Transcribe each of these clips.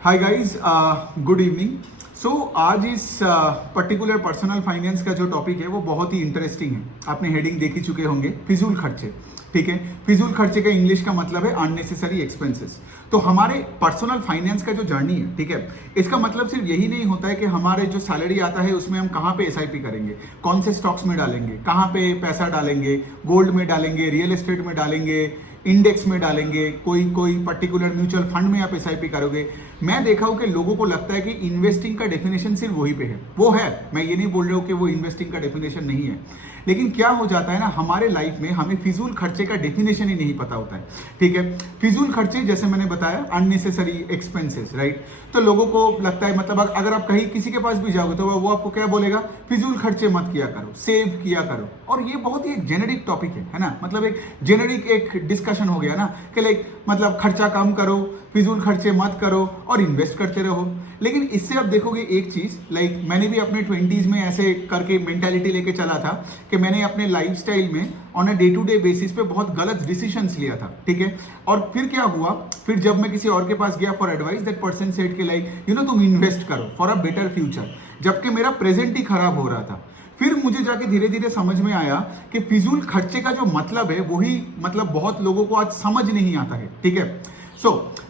हाय guys, good evening. So आज इस particular personal finance का जो टॉपिक है वो बहुत ही इंटरेस्टिंग है। आपने हेडिंग देख ही चुके होंगे, फिजूल खर्चे। ठीक है, फिजूल खर्चे का इंग्लिश का मतलब है अननेसेसरी एक्सपेंसेस। तो हमारे पर्सनल फाइनेंस का जो जर्नी है, ठीक है, इसका मतलब सिर्फ यही नहीं होता है कि हमारे जो सैलरी आता है उसमें हम कहाँ पे एसआईपी करेंगे, कौन से स्टॉक्स में डालेंगे, कहाँ पे पैसा डालेंगे, गोल्ड में डालेंगे, रियल एस्टेट में डालेंगे, इंडेक्स में डालेंगे, कोई कोई पर्टिकुलर म्यूचुअल फंड में आप एसआईपी करोगे। मैं देखा हूं कि लोगों को लगता है कि इन्वेस्टिंग का डेफिनेशन सिर्फ वही पे है। वो है, मैं ये नहीं बोल रहा हूं कि वो इन्वेस्टिंग का डेफिनेशन नहीं है, लेकिन क्या हो जाता है ना, हमारे लाइफ में हमें फिजूल खर्चे का डेफिनेशन ही नहीं पता होता है। ठीक है, फिजूल खर्चे जैसे मैंने बताया अननेसेसरी एक्सपेंसेस, राइट। तो लोगों को लगता है, मतलब अगर आप कहीं किसी के पास भी जाओगे तो वो आपको क्या बोलेगा, फिजूल खर्चे मत किया करो, सेव किया करो। और ये बहुत ही एक जेनेरिक टॉपिक है ना, मतलब एक जेनेरिक एक डिस्कशन हो गया ना कि लाइक मतलब खर्चा कम करो, फिजूल खर्चे मत करो और इन्वेस्ट करते रहो। लेकिन इससे आप देखोगे एक चीज, लाइक मैंने भी अपने 20s में ऐसे करके मेंटालिटी लेके चला था कि मैंने अपने लाइफस्टाइल में on a day to day basis पे बहुत गलत डिसीजंस लिया था। ठीक है, और फिर क्या हुआ, फिर जब मैं किसी और के पास गया for advice, that person said कि लाइक तुम इन्वेस्ट करो फॉर अ बेटर फ्यूचर, जबकि मेरा प्रेजेंट ही खराब हो रहा था। फिर मुझे जाके धीरे धीरे समझ में आया कि फिजूल खर्चे का जो मतलब है वही मतलब बहुत लोगों को आज समझ नहीं आता है। ठीक है,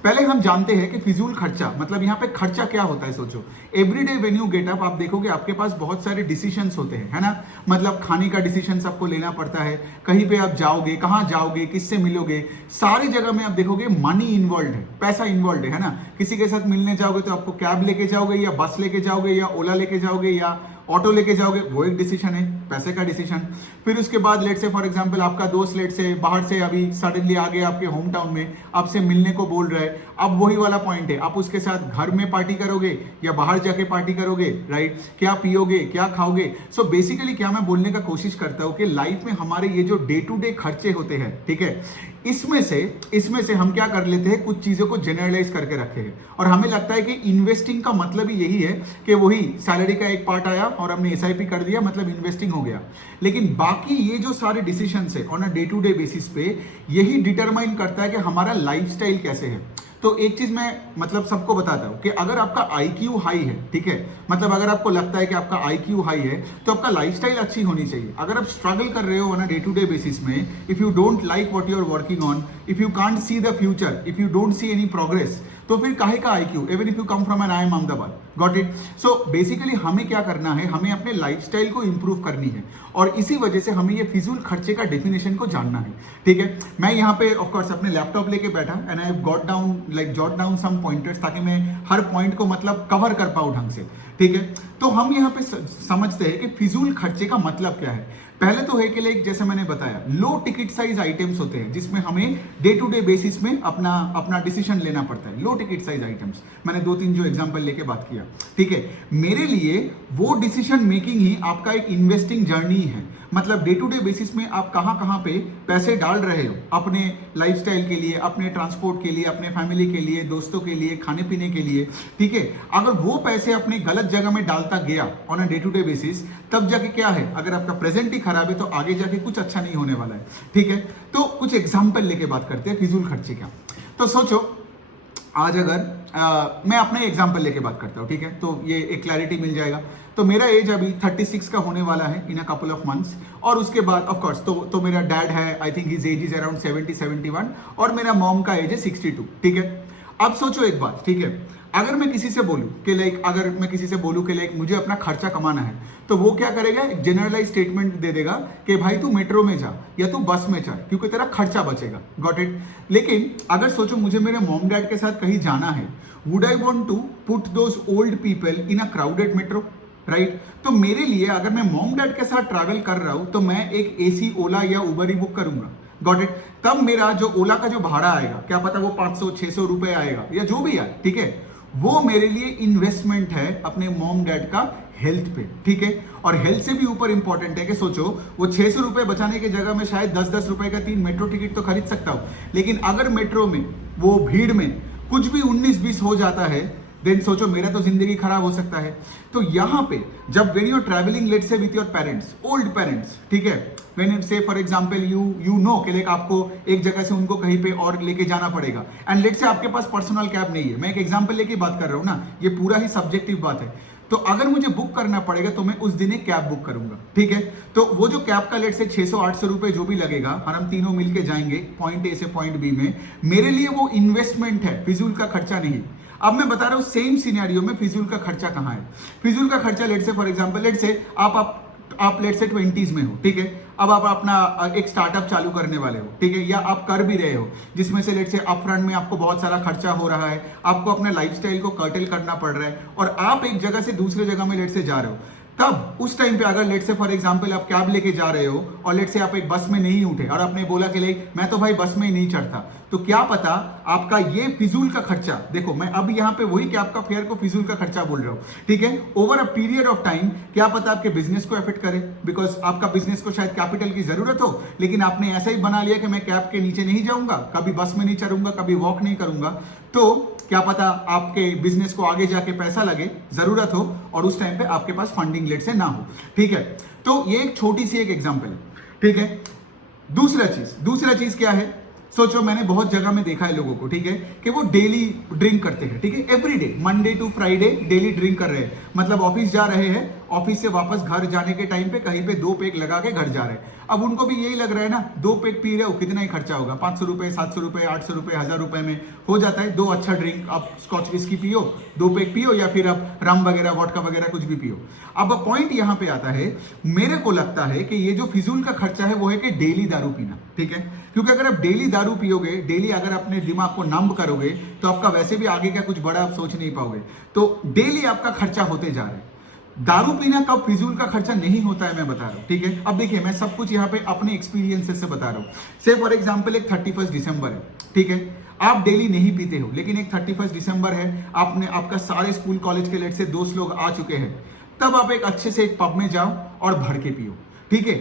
पहले हम जानते हैं कि फिजूल खर्चा मतलब यहाँ पे खर्चा क्या होता है। सोचो, everyday when you get up, आप देखोगे आपके पास बहुत सारे डिसीजंस होते हैं, है ना। मतलब खाने का डिसीजन आपको लेना पड़ता है, कहीं पे आप जाओगे, कहाँ जाओगे, किससे मिलोगे, सारी जगह में आप देखोगे मनी इन्वॉल्व है, पैसा इन्वॉल्व है ना। किसी के साथ मिलने जाओगे तो आपको कैब लेके जाओगे या बस लेके जाओगे या ओला लेके जाओगे या ऑटो लेके जाओगे, वो एक डिसीजन है, पैसे का डिसीजन। फिर उसके बाद लेट से फॉर एग्जांपल आपका दोस्त लेट से बाहर से अभी सडनली आ गया आपके होम टाउन में, आपसे मिलने को बोल रहा है। अब वही वाला पॉइंट है, आप उसके साथ घर में पार्टी करोगे या बाहर जाके पार्टी करोगे, राइट। क्या पियोगे, क्या खाओगे। सो बेसिकली क्या मैं बोलने का कोशिश करता हूं कि लाइफ में हमारे ये जो डे टू डे खर्चे होते हैं, ठीक है, इसमें से हम क्या कर लेते हैं, कुछ चीजों को जनरलाइज करके रखे हैं और हमें लगता है कि इन्वेस्टिंग का मतलब ही यही है कि वही सैलरी का एक पार्ट आया और हमने एसआईपी कर दिया, मतलब इन्वेस्टिंग हो गया। लेकिन बाकी ये जो सारे डिसीजंस है on a day to day basis पे, यही डिटरमाइन करता है कि हमारा लाइफस्टाइल कैसे है। तो एक चीज मैं मतलब सबको बताता हूं कि अगर आपका आईक्यू हाई है, ठीक है, मतलब अगर आपको लगता है कि आपका आईक्यू हाई है तो आपका लाइफस्टाइल अच्छी होनी चाहिए। अगर आप स्ट्रगल कर रहे हो on a day to day basis में, if you don't like what you are working on, if you can't see the future, if you don't see any progress, तो फिर काहे का IQ, even if you come from an I M Ahmedabad. Got it. So basically हमें क्या करना है, हमें अपने लाइफस्टाइल को इंप्रूव करनी है और इसी वजह से हमें ये फिजूल खर्चे का डेफिनेशन को जानना है। ठीक है, मैं यहाँ पे ऑफ कोर्स अपने लैपटॉप लेके बैठा and I got down like jot down some pointers, ताकि मैं हर पॉइंट को मतलब कवर कर पाऊं ढंग से। ठीक है, तो हम यहाँ पे समझते हैं कि फिजूल खर्चे का मतलब क्या है। पहले तो है कि लाइक जैसे मैंने बताया, लो टिकट साइज आइटम्स होते हैं जिसमें हमें डे टू डे बेसिस में अपना डिसीजन लेना पड़ता है। लो टिकट साइज आइटम्स, मैंने 2-3 जो एग्जांपल लेके बात किया। ठीक है, मेरे लिए वो डिसीजन मेकिंग ही आपका एक इन्वेस्टिंग जर्नी है। मतलब डे टू डे बेसिस में आप कहाँ कहाँ पे पैसे डाल रहे हो अपने लाइफस्टाइल के लिए, अपने ट्रांसपोर्ट के लिए, अपने फैमिली के लिए, दोस्तों के लिए, खाने पीने के लिए। ठीक है, अगर वो पैसे अपने गलत जगह में डालता गया on a day to day basis, तब जाके क्या है, अगर आपका प्रेजेंट ही खराब है तो आगे जाके कुछ अच्छा नहीं होने वाला है। ठीक है, तो कुछ एग्जाम्पल लेके बात करते हैं फिजूल खर्चे का। तो सोचो, आज अगर मैं अपने एग्जाम्पल लेके बात करता हूँ, ठीक है, तो ये एक क्लैरिटी मिल जाएगा। तो मेरा एज अभी 36 का होने वाला है इन अ कपल ऑफ मंथ्स, और उसके बाद ऑफ कोर्स तो मेरा डैड है, I think his age is around 70-71, और मेरा मॉम का एज है 62। ठीक है, अब सोचो एक बात, ठीक है, अगर मैं किसी से बोलूं कि लाइक मुझे अपना खर्चा कमाना है, तो वो क्या करेगा, एक जनरलाइज स्टेटमेंट दे देगा कि भाई तू मेट्रो में जा या तू बस में जा, क्योंकि तेरा खर्चा बचेगा। Got it. लेकिन अगर सोचो मुझे मेरे मॉम डैड के साथ कहीं जाना है, would I want to put those old people in a crowded metro, right. तो मेरे लिए अगर मैं मॉम डैड के साथ ट्रैवल कर रहा हूं तो मैं एक एसी ओला या उबर ही बुक करूंगा। Got it. तब मेरा जो ओला का जो भाड़ा आएगा, क्या पता वो 500-600 रुपए आएगा या जो भी आए, ठीक है, वो मेरे लिए इन्वेस्टमेंट है अपने मॉम डैड का हेल्थ पे। ठीक है, और हेल्थ से भी ऊपर इंपॉर्टेंट है कि सोचो वो 600 रुपए बचाने की जगह में शायद 10-10 रुपए का 3 मेट्रो टिकट तो खरीद सकता हूं, लेकिन अगर मेट्रो में वो भीड़ में कुछ भी 19-20 हो जाता है देन सोचो मेरा तो जिंदगी खराब हो सकता है। तो यहाँ पे जब when you are travelling let's say with your parents, old parents, ठीक है, when say for example you know कि लाइक आपको एक जगह से उनको कहीं पे और लेके जाना पड़ेगा, एंड लेट्स से आपके पास पर्सनल कैब नहीं है, मैं एक एग्जाम्पल लेके बात कर रहा हूँ ना, ये पूरा ही सब्जेक्टिव बात है। तो अगर मुझे बुक करना पड़ेगा तो मैं उस दिन एक कैब बुक करूंगा, ठीक है। तो वो जो कैब का लेट से 600-800 रुपए जो भी लगेगा और हम तीनों मिलके जाएंगे पॉइंट ए से पॉइंट बी में, मेरे लिए वो इन्वेस्टमेंट है, फिजूल का खर्चा नहीं। अब मैं बता रहा हूं सेम सिनेरियो में फिजूल का खर्चा कहां है। फिजूल का खर्चा late say for example let से आप लेट से 20s में हो, ठीक है, अब आप अपना एक स्टार्टअप चालू करने वाले हो, ठीक है, या आप कर भी रहे हो, जिसमें से लेट से अपफ्रंट में आपको बहुत सारा खर्चा हो रहा है, आपको अपने लाइफस्टाइल को कर्टेल करना पड़ रहा है, और आप एक जगह से दूसरे जगह में लेट से जा रहे हो। तब उस टाइम पे अगर लेट से फॉर एग्जांपल आप कैब लेके जा रहे हो और लेट से आप एक बस में नहीं उठे और आपने बोला कि लाइक मैं तो भाई बस में ही नहीं चढ़ता, तो क्या पता आपका ये फिजूल का खर्चा, देखो मैं अब यहाँ पे वही कैब का फेयर को फिजूल का खर्चा बोल रहा हूँ, ठीक है, over a period of time क्या पता आपके बिजनेस को अफेक्ट करे, बिकॉज आपका बिजनेस को शायद कैपिटल की जरूरत हो, लेकिन आपने ऐसा ही बना लिया कि मैं कैब के नीचे नहीं जाऊंगा, कभी बस में नहीं चढ़ूंगा, कभी वॉक नहीं करूंगा, तो क्या पता आपके बिजनेस को आगे जाके पैसा लगे, जरूरत हो, और उस टाइम पे आपके पास फंडिंग लेट से ना हो, ठीक है। तो ये एक छोटी सी एक एग्जांपल है, ठीक है। दूसरा चीज क्या है, सोचो मैंने बहुत जगह में देखा है लोगों को, ठीक है, कि वो डेली ड्रिंक करते हैं, ठीक है, everyday Monday to Friday daily drink कर रहे हैं, मतलब ऑफिस जा रहे हैं, ऑफिस से वापस घर जाने के टाइम पे कहीं पे 2 पेग लगा के घर जा रहे हैं। अब उनको भी यही लग रहा है ना, 2 पेग पी रहे हो कितना ही खर्चा होगा, 500 रुपए, 700 रुपए, 800 रुपए, 1000 रुपए में हो जाता है। 2 अच्छा ड्रिंक, आप स्कॉच विस्की पियो, 2 पेग पियो, या फिर आप रम वगैरह वोडका वगैरह कुछ भी पियो। अब पॉइंट यहाँ पे आता है, मेरे को लगता है कि ये जो फिजूल का खर्चा है वो है कि डेली दारू पीना, ठीक है, क्योंकि अगर आप डेली दारू पियोगे, डेली अगर अपने दिमाग को नंब करोगे, तो आपका वैसे भी आगे का कुछ बड़ा आप सोच नहीं पाओगे, तो डेली आपका खर्चा होते जा रहा है। दारू पीना कब फिजूल का खर्चा नहीं होता है मैं बता रहा हूं, ठीक है। अब देखिए मैं सब कुछ यहाँ पे अपने एक्सपीरियंसेस से बता रहा हूं। से फॉर एग्जांपल एक 31 दिसंबर है, ठीक है, आप डेली नहीं पीते हो, लेकिन एक 31 दिसंबर है, आपका सारे स्कूल कॉलेज के लेट से दोस्त लोग आ चुके हैं, तब आप एक अच्छे से एक पब में जाओ और भर के पियो, ठीक है।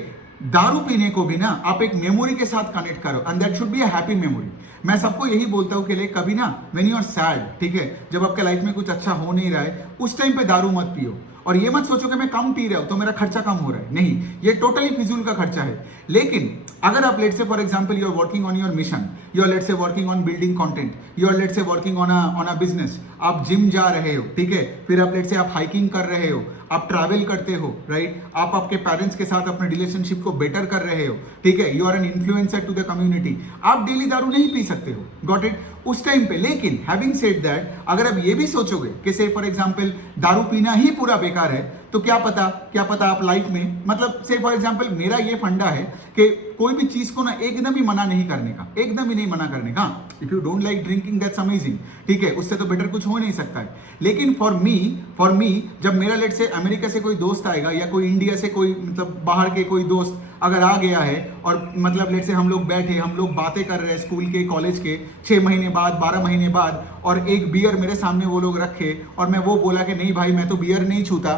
दारू पीने को भी ना आप एक मेमोरी के साथ कनेक्ट करो, and that should be a happy memory. मैं सबको यही बोलता हूं कि लाइक कभी ना व्हेन यू आर सैड, ठीक है, जब आपके लाइफ में कुछ अच्छा हो नहीं रहा है, उस टाइम पे दारू मत पियो, और ये मत सोचो कि मैं कम पी रहा हूं तो मेरा खर्चा कम हो रहा है, नहीं, ये टोटली फिजूल का खर्चा है। लेकिन अगर आप let's say for example you are working on your mission, you are let's say working on building content, you are let's say working on a business, आप जिम जा रहे हो, ठीक है, फिर आप लेट से आप हाइकिंग कर रहे हो, आप ट्रैवल करते हो, राइट, आप आपके पेरेंट्स के साथ अपने रिलेशनशिप को बेटर कर रहे हो, ठीक है, you are an influencer to the community, आप डेली दारू नहीं पी सकते हो, गॉट इट, उस टाइम पे। लेकिन हैविंग सेड दैट, अगर आप ये भी सोचोगे कि से फॉर एग्जांपल दारू पीना ही पूरा बेकार है, तो क्या पता आप लाइफ में, मतलब से फॉर एग्जांपल मेरा ये फंडा है कि कोई भी चीज को ना एकदम ही मना नहीं करने का, एकदम ही नहीं मना करने का। If you don't like drinking that's amazing, ठीक है, उससे तो बेटर कुछ हो नहीं सकता है। लेकिन फॉर मी जब मेरा लेट से अमेरिका से कोई दोस्त आएगा, या कोई इंडिया से कोई मतलब बाहर के कोई दोस्त अगर आ गया है, और मतलब लेट से हम लोग बैठे, हम लोग बातें कर रहे हैं स्कूल के, कॉलेज के, 6 महीने बाद, 12 महीने बाद, और एक बियर मेरे सामने वो लोग रखे, और मैं वो बोला कि नहीं भाई मैं तो बियर नहीं छूता,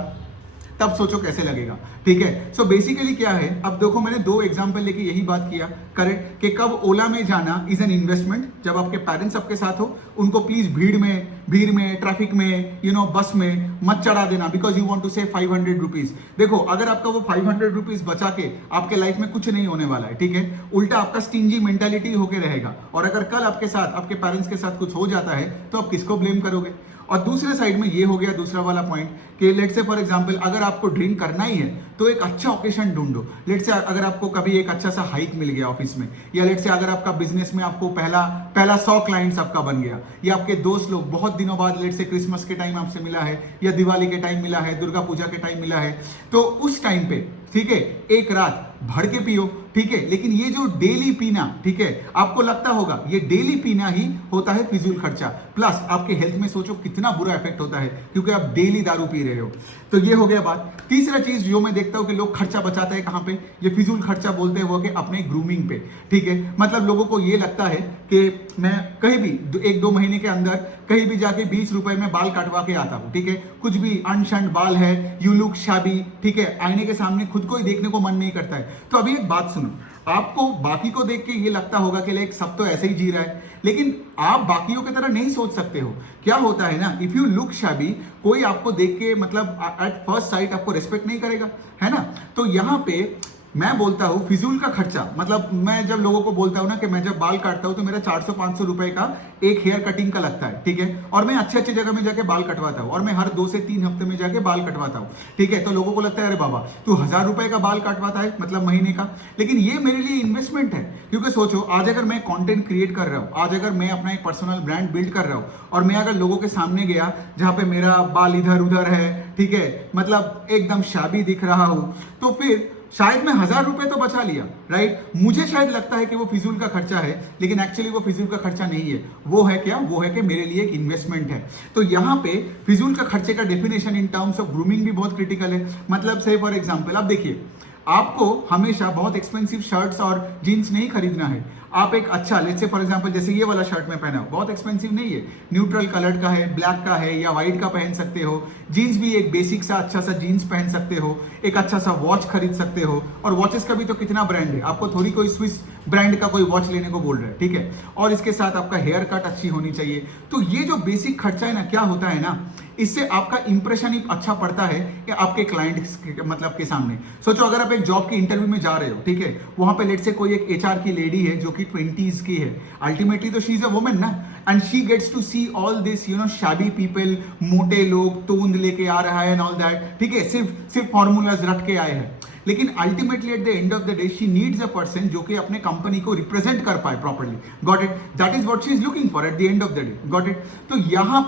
तब सोचो कैसे लगेगा, ठीक है। सो बेसिकली क्या है, अब देखो मैंने 2 एग्जांपल लेके यही बात किया, करेक्ट, कि कब ओला में जाना इज एन इन्वेस्टमेंट, जब आपके पेरेंट्स आपके साथ हो, उनको प्लीज भीड़ में ट्रैफिक में, यू नो, बस में मत चढ़ा देना, because you want to save 500 rupees. देखो अगर आपका वो 500 रुपीज बचा के आपके लाइफ में कुछ नहीं होने वाला है, ठीक है, उल्टा आपका स्टिंजी मेंटालिटी होके रहेगा, और अगर कल आपके साथ आपके पेरेंट्स के साथ कुछ हो जाता है तो आप किसको ब्लेम करोगे। और दूसरे साइड में ये हो गया दूसरा वाला पॉइंट कि लेट से फॉर एग्जांपल अगर आपको ड्रिंक करना ही है तो एक अच्छा ओकेशन ढूंढो। लेट से अगर आपको कभी एक अच्छा सा हाइक मिल गया ऑफिस में, या लेट से अगर आपका बिजनेस में आपको पहला 100 क्लाइंट्स आपका बन गया, या आपके दोस्त लोग बहुत दिनों बाद लेट से क्रिसमस के टाइम आपसे मिला है, या दिवाली के टाइम मिला है, दुर्गा पूजा के टाइम मिला है, तो उस टाइम पे, ठीक है, एक रात भर के पियो, ठीक है। लेकिन ये जो डेली पीना, ठीक है, आपको लगता होगा ये डेली पीना ही होता है फिजूल खर्चा, प्लस आपके हेल्थ में सोचो कितना बुरा इफेक्ट होता है क्योंकि आप डेली दारू पी रहे हो। तो ये हो गया बात। तीसरा चीज जो मैं देखता हूं कि लोग खर्चा बचाते हैं कहां पे, ये फिजूल खर्चा बोलते हैं वो कि अपने ग्रूमिंग पे, ठीक है। मतलब लोगों को ये लगता है कि मैं कहीं भी 1-2 महीने के अंदर कहीं भी जाके 20 रुपए में बाल कटवा के आता हूं, ठीक है, कुछ भी अनशंड बाल है, यू लुक शाबी, ठीक है, आईने के सामने खुद को ही देखने को मन नहीं करता है। तो अभी एक बात सुनो, आपको बाकी को देख के ये लगता होगा कि लाइक सब तो ऐसे ही जी रहा है, लेकिन आप बाकियों की तरह नहीं सोच सकते हो। क्या होता है ना, इफ यू लुक शैबी, कोई आपको देख के मतलब एट फर्स्ट साइट आपको रिस्पेक्ट नहीं करेगा, है ना। तो यहाँ पे मैं बोलता हूँ फिजूल का खर्चा, मतलब मैं जब लोगों को बोलता हूँ ना कि मैं जब बाल काटता हूँ तो मेरा 400-500 रुपए का एक हेयर कटिंग का लगता है, ठीक है, और मैं अच्छे अच्छे जगह में जाके बाल कटवाता हूँ, और मैं हर 2 से 3 हफ्ते में जाके बाल कटवाता हूँ, ठीक है। तो लोगों को लगता है अरे बाबा तू 1000 रुपए का बाल कटवाता है मतलब महीने का, लेकिन ये मेरे लिए इन्वेस्टमेंट है। क्योंकि सोचो, आज अगर मैं कंटेंट क्रिएट कर रहा हूँ, आज अगर मैं अपना एक पर्सनल ब्रांड बिल्ड कर रहा हूँ, और मैं अगर लोगों के सामने गया जहां पे मेरा बाल इधर उधर है, ठीक है, मतलब एकदम शाबी दिख रहा हूं, तो फिर शायद मैं 1000 रुपए तो बचा लिया, राइट। मुझे शायद लगता है कि वो फिजूल का खर्चा है, लेकिन एक्चुअली वो फिजूल का खर्चा नहीं है। वो है क्या, वो है कि मेरे लिए एक इन्वेस्टमेंट है। तो यहाँ पे फिजूल का खर्चे का definition in terms of grooming भी बहुत क्रिटिकल है। मतलब से फॉर एग्जांपल आप देखिए, आपको हमेशा बहुत एक्सपेंसिव शर्ट्स और जीन्स नहीं खरीदना है। आप एक अच्छा, लेट्स से फॉर एग्जांपल जैसे ये वाला शर्ट में पहना, बहुत एक्सपेंसिव नहीं है, न्यूट्रल कलर का है, ब्लैक का है या व्हाइट का पहन सकते हो। जीन्स भी एक बेसिक सा अच्छा सा जीन्स पहन सकते हो, एक अच्छा सा वॉच खरीद सकते हो। और वॉचेस का भी तो कितना ब्रांड है, आपको थोड़ी कोई स्विस ब्रांड का कोई वॉच लेने को बोल रहे हैं, ठीक है। और इसके साथ आपका हेयर कट अच्छी होनी चाहिए। तो ये जो बेसिक खर्चा है ना, क्या होता है ना, इससे आपका इंप्रेशन ही अच्छा पड़ता है कि आपके क्लाइंट मतलब के सामने। सोचो, अगर आप एक जॉब के इंटरव्यू में जा रहे हो, ठीक है, वहां पे लेट से कोई एक एचआर की लेडी है जो कि 20s की है, अल्टीमेटली तो शी इज अ वुमन ना, and she gets to see all this shabby people, मोटे लोग, तोंद लेके आ रहा है एंड ऑल दैट, ठीक है, सिर्फ फॉर्मूलाज रट के आए हैं। लेकिन ultimately at the end of the day she needs a person जो कि अपने कंपनी को रिप्रेजेंट कर पाए properly. Got it, that is what she is looking for eight the end of the day. Got it. तो यहाँ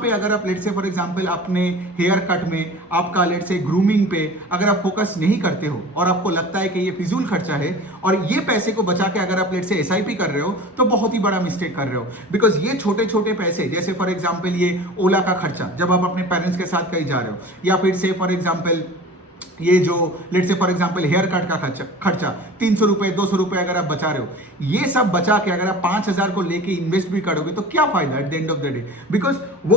पे अगर आप लेट से फॉर एग्जांपल अपने हेयर कट में, आपका लेट से ग्रूमिंग पे अगर आप फोकस नहीं करते हो और आपको लगता है कि ये फिजूल खर्चा है, और ये पैसे को बचा के अगर आप लेट से एसआईपी कर रहे हो, तो बहुत ही बड़ा मिस्टेक कर रहे हो। बिकॉज ये छोटे छोटे पैसे, जैसे फॉर एग्जाम्पल ये ओला का खर्चा, जब आप अपने पेरेंट्स के साथ कहीं जा रहे हो, या फिर से फॉर एग्जाम्पल ये जो late say for example hair cut का खर्चा 300 रुपए 200 रुपए अगर आप बचा रहे हो, ये सब बचा के अगर आप 5000 को लेके इन्वेस्ट भी करोगे तो क्या फायदा eight the end of the day. Because वो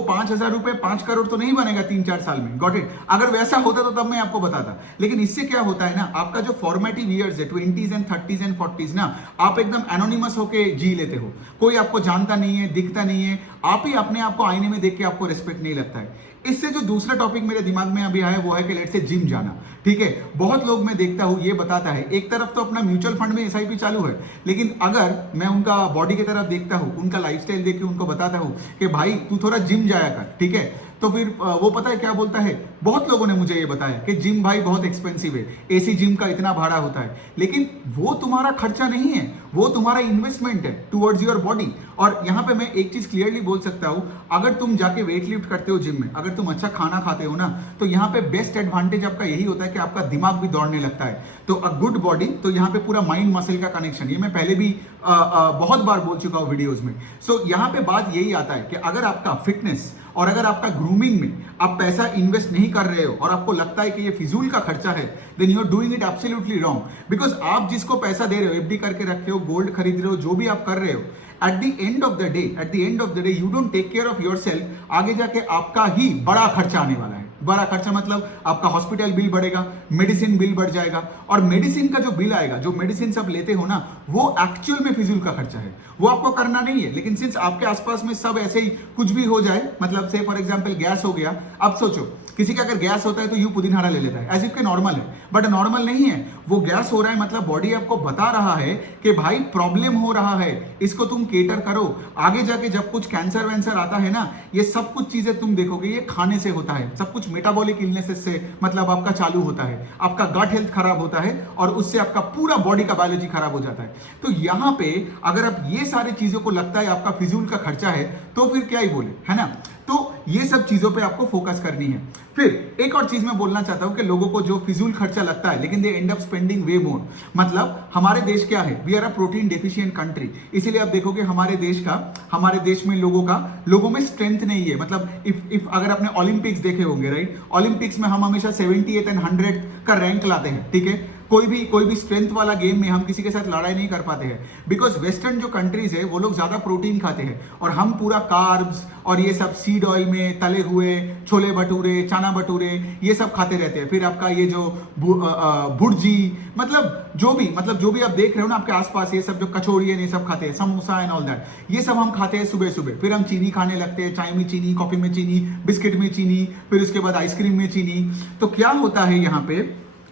5000 रुपए 5 करोड़ तो नहीं बनेगा 3-4 साल में। Got it. अगर वैसा होता तो तब मैं आपको बताता, लेकिन इससे क्या होता है ना, आपका जो फॉर्मेटिव ईयर्स है 20s and 30s and 40s ना, आप एकदम एनोनिमस होके जी लेते हो। कोई आपको जानता नहीं है, दिखता नहीं है, आप ही अपने आप को आईने में देख के आपको रिस्पेक्ट नहीं लगता है। इससे जो दूसरा टॉपिक मेरे दिमाग में अभी आया वो है कि लेट से जिम जाना, ठीक है। बहुत लोग मैं देखता हूं ये बताता है, एक तरफ तो अपना म्यूचुअल फंड में एसआईपी चालू है, लेकिन अगर मैं उनका बॉडी की तरफ देखता हूं, उनका लाइफस्टाइल देख के उनको बताता हूं कि भाई तू थोड़ा जिम जाया कर, ठीक है, तो फिर वो पता है क्या बोलता है, बहुत लोगों ने मुझे ये बताया कि जिम भाई बहुत एक्सपेंसिव है, एसी जिम का इतना भाड़ा होता है। लेकिन वो तुम्हारा खर्चा नहीं है, वो तुम्हारा इन्वेस्टमेंट है टुवर्ड्स योर बॉडी। और यहाँ पे मैं एक चीज क्लियरली बोल सकता हूं, अगर तुम जाके वेट लिफ्ट करते हो जिम में, अगर तुम अच्छा खाना खाते हो ना, तो यहाँ पे बेस्ट एडवांटेज आपका यही होता है कि आपका दिमाग भी दौड़ने लगता है। तो अ गुड बॉडी, तो यहाँ पे पूरा माइंड मसल का कनेक्शन, ये मैं पहले भी बहुत बार बोल चुका हूँ वीडियोज में। सो यहाँ पे बात यही आता है कि अगर आपका फिटनेस और अगर आपका ग्रूमिंग में आप पैसा इन्वेस्ट नहीं कर रहे हो और आपको लगता है कि ये फिजूल का खर्चा है, then you are doing it absolutely wrong. Because आप जिसको पैसा दे रहे हो, एफडी करके रखे हो, गोल्ड खरीद रहे हो, जो भी आप कर रहे हो, at the end of the day you don't take care of yourself. आगे जाके आपका ही बड़ा खर्चा आने वाला है। बड़ा खर्चा मतलब आपका हॉस्पिटल बिल बढ़ेगा, मेडिसिन बिल बढ़ जाएगा, और मेडिसिन का जो बिल आएगा, जो मेडिसिन सब लेते हो ना, वो एक्चुअल में फिजूल का खर्चा है, वो आपको करना नहीं है। लेकिन सिंस आपके आसपास में सब ऐसे ही कुछ भी हो जाए, मतलब से फॉर एग्जांपल गैस हो गया, अब सोचो किसी का अगर गैस होता है तो यूं पुदीना ले लेता है एज इफ के नॉर्मल है, बट नॉर्मल नहीं है। वो गैस हो रहा है मतलब बॉडी आपको बता रहा है कि भाई प्रॉब्लम हो रहा है, इसको तुम केटर करो। आगे जाके जब कुछ कैंसर वैंसर आता है ना, ये सब कुछ चीजें तुम देखोगे ये खाने से होता है, सब कुछ मेटाबॉलिक इलनेसेस से मतलब आपका चालू होता है, आपका गट हेल्थ खराब होता है और उससे आपका पूरा बॉडी का बायोलॉजी खराब हो जाता है। तो यहाँ पे अगर आप ये सारी चीजों को लगता है आपका फिजूल का खर्चा है, तो फिर क्या ही बोले, है ना। तो ये सब चीजों पे आपको फोकस करनी है। फिर एक और चीज मैं बोलना चाहता हूं कि लोगों को जो फिजूल खर्चा लगता है, लेकिन they end up spending way more. मतलब हमारे देश क्या है, we are a protein deficient country, इसीलिए आप देखोगे हमारे देश में लोगों में स्ट्रेंथ नहीं है। मतलब इफ अगर आपने ओलंपिक्स देखे होंगे, राइट, ओलंपिक्स में हम हमेशा 78 एंड 100 का रैंक लाते हैं, ठीक है। कोई भी स्ट्रेंथ वाला गेम में हम किसी के साथ लड़ाई नहीं कर पाते हैं, बिकॉज वेस्टर्न जो कंट्रीज है वो लोग ज्यादा प्रोटीन खाते हैं और हम पूरा कार्ब्स और ये सब सीड ऑयल में तले हुए छोले भटूरे, चना भटूरे, ये सब खाते रहते हैं। फिर आपका ये जो भुर्जी, मतलब जो भी आप देख रहे हो ना आपके आसपास, ये सब जो कचौड़ी है ये सब खाते हैं, समोसा एंड ऑल दैट, ये सब हम खाते हैं सुबह सुबह। फिर हम चीनी खाने लगते हैं, चाय में चीनी, कॉफी में चीनी, बिस्किट में चीनी, फिर उसके बाद आइसक्रीम में चीनी। तो क्या होता है यहाँ पे,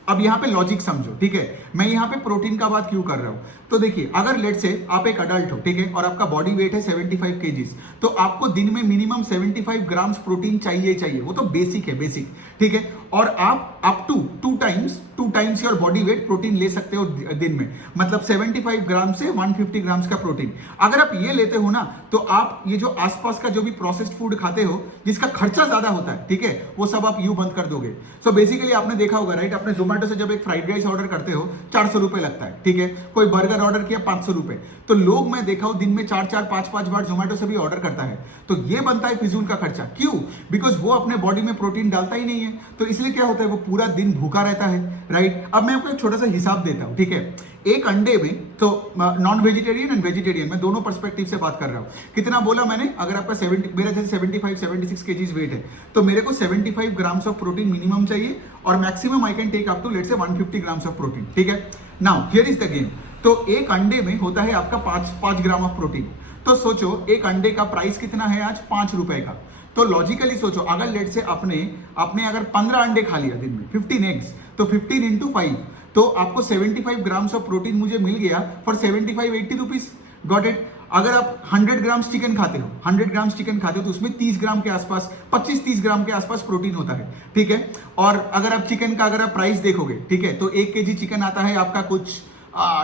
अब यहाँ पे लॉजिक समझो, ठीक है। मैं यहाँ पे प्रोटीन का बात क्यों कर रहा हूँ, तो देखिए अगर लेट से आप एक अडल्ट हो, ठीक है, और आपका बॉडी वेट है 75 केजीज, तो आपको दिन में मिनिमम 75 ग्राम्स प्रोटीन चाहिए, वो तो बेसिक है, बेसिक, ठीक है। और आप up to two times your body weight protein ले सकते हो दिन में, मतलब 75 ग्राम से 150 ग्राम्स का प्रोटीन। अगर आप ये लेते हो ना, तो आप ये जो आसपास का जो भी प्रोसेस्ड फूड खाते हो जिसका खर्चा ज्यादा होता है, ठीक है, वो सब आप यूं बंद कर दोगे। सो बेसिकली आपने देखा होगा, राइट, आपने जोमेटो से जब एक फ्राइड राइस ऑर्डर करते हो 400 रुपए लगता है, ठीक है, कोई बर्गर ऑर्डर किया 500 रुपए। तो लोग, मैं देखा हूं दिन में 4-5 बार जोमेटो से भी ऑर्डर करता है। तो ये बनता है फिजूल का खर्चा। क्यों? बिकॉज वो अपने बॉडी में प्रोटीन डालता ही नहीं है, तो इसलिए क्या होता है, वो पूरा दिन भूखा रहता है, राइट। अब मैं आपको एक छोटा सा हिसाब देता हूं, ठीक है। एक अंडे में, तो नॉन वेजिटेरियन एंड वेजिटेरियन, मैं दोनों पर्सपेक्टिव से बात कर रहा हूं। कितना बोला मैंने, अगर आपका 70, मेरा जैसे 75-76 केजीज वेट है, तो मेरे को 75 ग्राम्स ऑफ प्रोटीन मिनिमम चाहिए और maximum I can take up to let's say 150 grams of protein, ठीक है। Now here is the game. तो एक अंडे में होता है आपका 5 ग्राम ऑफ प्रोटीन। तो सोचो एक अंडे का प्राइस कितना है आज, 5 रुपए का। तो लॉजिकली सोचो, अगर लेट से आपने अगर 15 अंडे खा लिया दिन में, 15 एग्स, तो 15 इंटू 5, तो आपको 75 ग्राम्स ऑफ प्रोटीन मुझे मिल गया फॉर 75-80 रुपीज। Got it. अगर आप 100 ग्राम्स चिकन खाते हो, 100 ग्राम्स चिकन खाते हो, तो उसमें 30 ग्राम के आसपास, 25-30 ग्राम के आसपास प्रोटीन होता है, ठीक है। और अगर आप चिकन का अगर आप प्राइस देखोगे, ठीक है, तो 1 केजी चिकन आता है आपका कुछ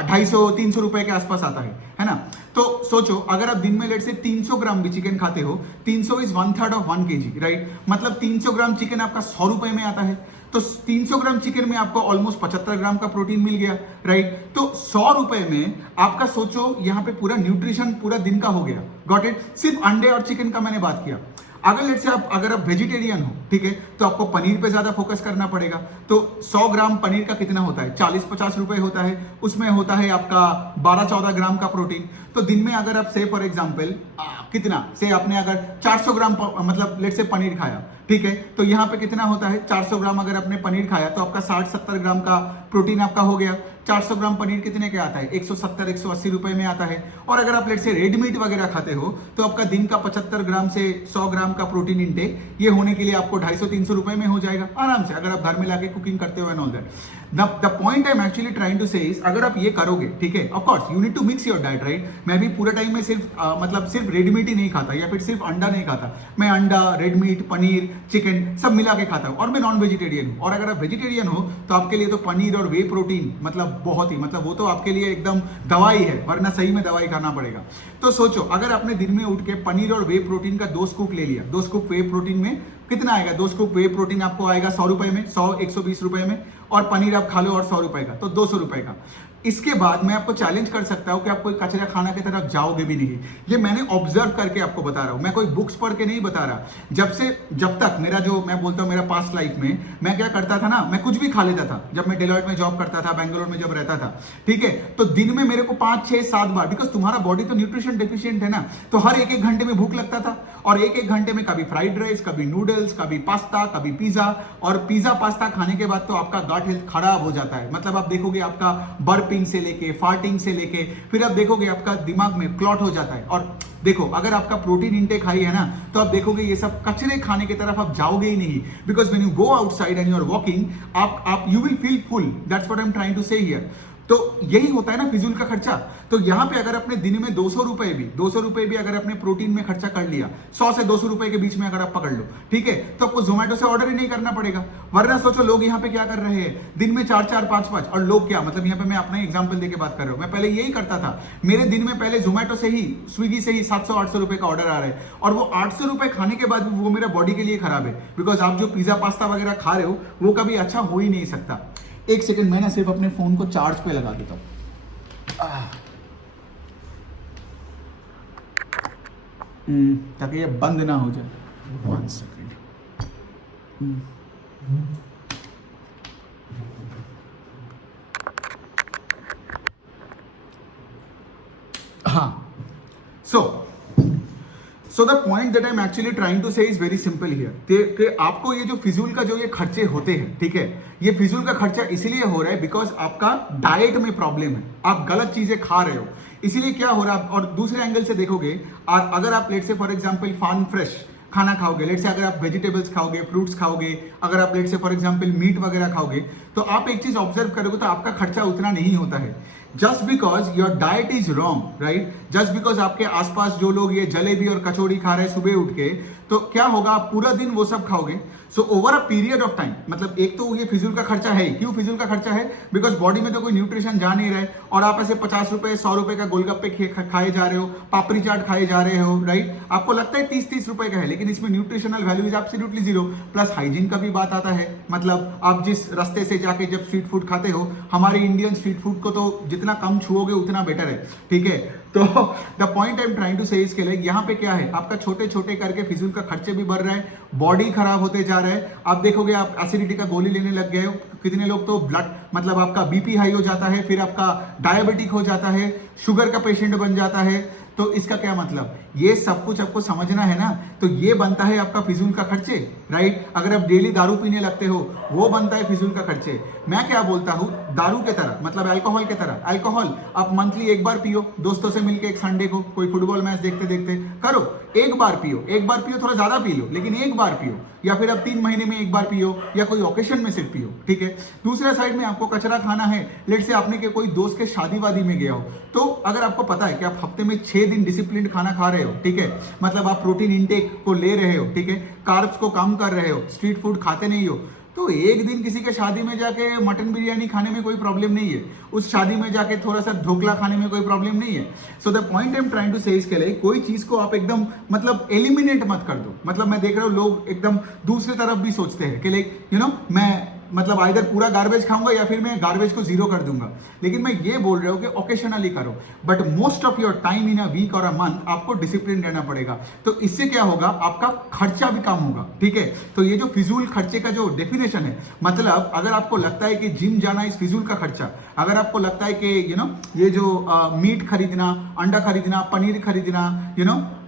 250-300 रुपए के आसपास आता है ना। तो सोचो अगर आप दिन में लेट से 300 ग्राम भी चिकन खाते हो, 300 इज 1/3 ऑफ 1 केजी, राइट। मतलब 300 ग्राम चिकन आपका 100 रुपए में आता है। तो 300 ग्राम चिकन में आपको ऑलमोस्ट 75 ग्राम का प्रोटीन मिल गया, राइट। तो 100 रुपए में आपका सोचो यहाँ पे पूरा न्यूट्रिशन पूरा दिन का हो गया। Got it. सिर्फ अंडे और चिकन का मैंने बात किया। अगर आप वेजिटेरियन हो, ठीक है, तो आपको पनीर पे ज्यादा फोकस करना पड़ेगा। तो 100 ग्राम पनीर का कितना होता है, 40-50 रुपए होता है। उसमें होता है आपका 12-14 ग्राम का प्रोटीन। तो दिन में अगर आप से फॉर एग्जाम्पल कितना से आपने अगर 400 ग्राम मतलब लेट से पनीर खाया, ठीक है, तो यहाँ पे कितना होता है, 400 ग्राम अगर आपने पनीर खाया तो आपका 60-70 ग्राम का प्रोटीन आपका हो गया। 400 ग्राम पनीर कितने के आता है, 170-180 रुपए में आता है। और अगर आप लेट से रेड मीट वगैरह खाते हो तो आपका दिन का 75 ग्राम से 100 ग्राम का प्रोटीन इंटेक, ये होने के लिए आपको 250-300 रुपए में हो जाएगा आराम से, अगर आप घर में लाके कुकिंग करते हो and all that. The point I am actually trying to say is, अगर आप ये करोगे, ठीक है, of course you need to mix your diet, right. मैं भी पूरे टाइम में सिर्फ रेड मीट ही नहीं खाता या फिर सिर्फ अंडा नहीं खाता। मैं अंडा, रेड मीट, पनीर, चिकन सब मिला के खाता हूँ। और मैं नॉन वेजिटेरियन हूँ। और अगर आप वेजिटेरियन हो तो आपके लिए तो पनीर और वे प्रोटीन मतलब बहुत ही, मतलब वो तो आपके लिए एकदम दवाई है, वरना सही में दवाई खाना पड़ेगा। तो सोचो अगर आपने दिन में उठ के पनीर और वे प्रोटीन का 2 स्कूप ले लिया, 2 स्कूप वे प्रोटीन में कितना आएगा, 2 स्कूप वे प्रोटीन आपको आएगा 100 रुपए में, 100-120 रुपए में। और पनीर आप खा लो और 100 रुपए का, तो 200 रुपए का। इसके बाद मैं आपको चैलेंज कर सकता हूं कि आप कोई कचरा खाना की तरफ जाओगे भी नहीं। ये मैंने ऑब्जर्व करके आपको बता रहा हूं, मैं कोई बुक्स पढ़ के नहीं बता रहा। जब तक मेरा जो मैं बोलता हूं मेरा पास्ट लाइफ में मैं क्या करता था ना, मैं कुछ भी खा लेता था। जब मैं डेलॉयट में जॉब करता था, बैंगलोर में जब रहता था, ठीक है, तो दिन में मेरे को 5-6-7 बार, बिकॉज तुम्हारा बॉडी तो न्यूट्रिशन डेफिशिएंट है ना, तो हर 1-1 घंटे में भूख लगता था। और 1-1 घंटे में कभी फ्राइड राइस, कभी नूडल्स, कभी पास्ता, कभी पिज्जा। और पिज्जा पास्ता खाने के बाद तो आपका गट हेल्थ खराब हो जाता है। मतलब आप देखोगे आपका बर्पिंग से लेके, फार्टिंग से लेके, फिर आप देखोगे आपका दिमाग में क्लॉट हो जाता है। और देखो अगर आपका प्रोटीन इंटेक हाई है ना, तो आप देखोगे ये सब कचरे खाने की तरफ आप जाओगे ही नहीं। Because when you go outside and you are walking, आप you will feel full. That's what I am trying to say here. तो यही होता है ना फिजूल का खर्चा। तो यहां पे अगर अपने दिन में 200 रुपए भी अगर अपने प्रोटीन में खर्चा कर लिया, 100 से 200 रुपए के बीच में अगर आप पकड़ लो, ठीक है, तो आपको जोमेटो से ऑर्डर ही नहीं करना पड़ेगा। वरना सोचो लोग यहाँ पे क्या कर रहे हैं, दिन में 4-4, 5-5। और लोग क्या, मतलब यहाँ पे मैं अपना एग्जाम्पल देके बात कर रहा हूँ। मैं पहले यही करता था। मेरे दिन में पहले जोमेटो से ही, स्विगी से ही 700-800 रुपए का ऑर्डर आ रहा है। और वो 800 रुपए खाने के बाद वो मेरा बॉडी के लिए खराब है। बिकॉज आप जो पिज्जा पास्ता वगैरह खा रहे हो वो कभी अच्छा हो ही नहीं सकता। एक सेकंड, मैं ना सिर्फ अपने फोन को चार्ज पे लगा देता हूँ ताकि ये बंद ना हो जाए। 1 second. So the point that I am actually trying to say is very simple here कि आपको ये जो फिजूल का जो ये खर्चे होते हैं, ठीक है, ये फिजूल का खर्चा इसलिए हो रहा है बिकॉज आपका डाइट में प्रॉब्लम है, आप गलत चीजें खा रहे हो, इसीलिए क्या हो रहा है। और दूसरे एंगल से देखोगे, और अगर आप let's say for example farm fresh खाना खाओगे, लेट से अगर आप वेजिटेबल्स खाओगे, फ्रूट्स खाओगे, अगर आप let's say for example meet वगैरह खाओगे, तो आप एक चीज ऑब्जर्व करोगे तो आपका खर्चा उतना नहीं होता है। Just because your diet is wrong, right, just because आपके आसपास जो लोग ये जलेबी और कचौड़ी खा रहे हैं सुबह उठ के, तो क्या होगा, आप पूरा दिन वो सब खाओगे। So over a period of time, मतलब एक तो ये फिजूल का खर्चा है। क्यों फिजूल का खर्चा है? बिकॉज बॉडी में तो कोई न्यूट्रिशन जा नहीं रहा है, और आप ऐसे 50 रुपए 100 रुपए का गोलगप्पे खाए जा रहे हो, पापड़ी चाट खाए जा रहे हो, राइट, आपको लगता है 30-30 रुपए का है, लेकिन इसमें nutritional value is absolutely zero. Plus hygiene का भी बात आता है, मतलब आप जिस रास्ते से जाके जब स्ट्रीट फूड खाते हो, हमारे इंडियन स्ट्रीट फूड को तो जितना कम छुओगे उतना बेटर है, ठीक है। तो the point I am trying to say इसके लिए यहाँ पे क्या है, आपका छोटे छोटे करके फिजूल का खर्चे भी बढ़ रहा है, बॉडी खराब होते जा रहा है। आप देखोगे आप एसिडिटी का गोली लेने लग गए हो, कितने लोग तो ब्लड मतलब आपका बीपी हाई हो जाता है, फिर आपका डायबिटिक हो जाता है, शुगर का पेशेंट बन जाता है। तो इसका क्या मतलब, ये सब कुछ आपको समझना है ना। तो ये बनता है आपका फिजूल का खर्चे, राइट। अगर आप डेली दारू पीने लगते हो, वो बनता है फिजूल का खर्चे। मैं क्या बोलता हूँ, दारू के तरह, मतलब अल्कोहल के तरह, अल्कोहल आप मंथली एक बार पियो, दोस्तों से मिलकर एक संडे को कोई फुटबॉल मैच देखते देखते करो, एक बार पियो, एक बार पियो, थोड़ा ज्यादा पी लो, लेकिन एक बार पियो, या फिर आप 3 महीने में एक बार पियो, या कोई ओकेशन में सिर्फ पियो, ठीक है। दूसरा साइड में आपको कचरा खाना है, लेट से आपने के कोई दोस्त के शादी वादी में गया हो, तो अगर आपको पता है कि आप हफ्ते में 6 दिन डिसिप्लिन खाना खा रहे हो, ठीक है, मतलब आप प्रोटीन इंटेक को ले रहे हो, ठीक है, कार्ब्स को कम कर रहे हो, स्ट्रीट फूड खाते नहीं हो, तो एक दिन किसी के शादी में जाके मटन बिरयानी खाने में कोई प्रॉब्लम नहीं है, उस शादी में जाके थोड़ा सा ढोकला खाने में कोई प्रॉब्लम नहीं है। So the point I am trying to say इसके लिए, कोई चीज को आप एकदम मतलब एलिमिनेट मत कर दो। मतलब मैं देख रहा हूँ लोग एकदम दूसरी तरफ भी सोचते हैं कि लाइक मैं मतलब आइदर पूरा गार्बेज खाऊंगा या फिर मैं गार्बेज को जीरो कर दूंगा, लेकिन मैं ये बोल रहा हूँ कि ओकेशनली करो, but most of your time in a week और अ मंथ आपको डिसिप्लिन रहना पड़ेगा। तो इससे क्या होगा, आपका खर्चा भी कम होगा, ठीक है। तो ये जो फिजूल खर्चे का जो डेफिनेशन है, मतलब अगर आपको लगता है कि जिम जाना इस फिजूल का खर्चा, अगर आपको लगता है कि ये जो मीट खरीदना, अंडा खरीदना, पनीर खरीदना,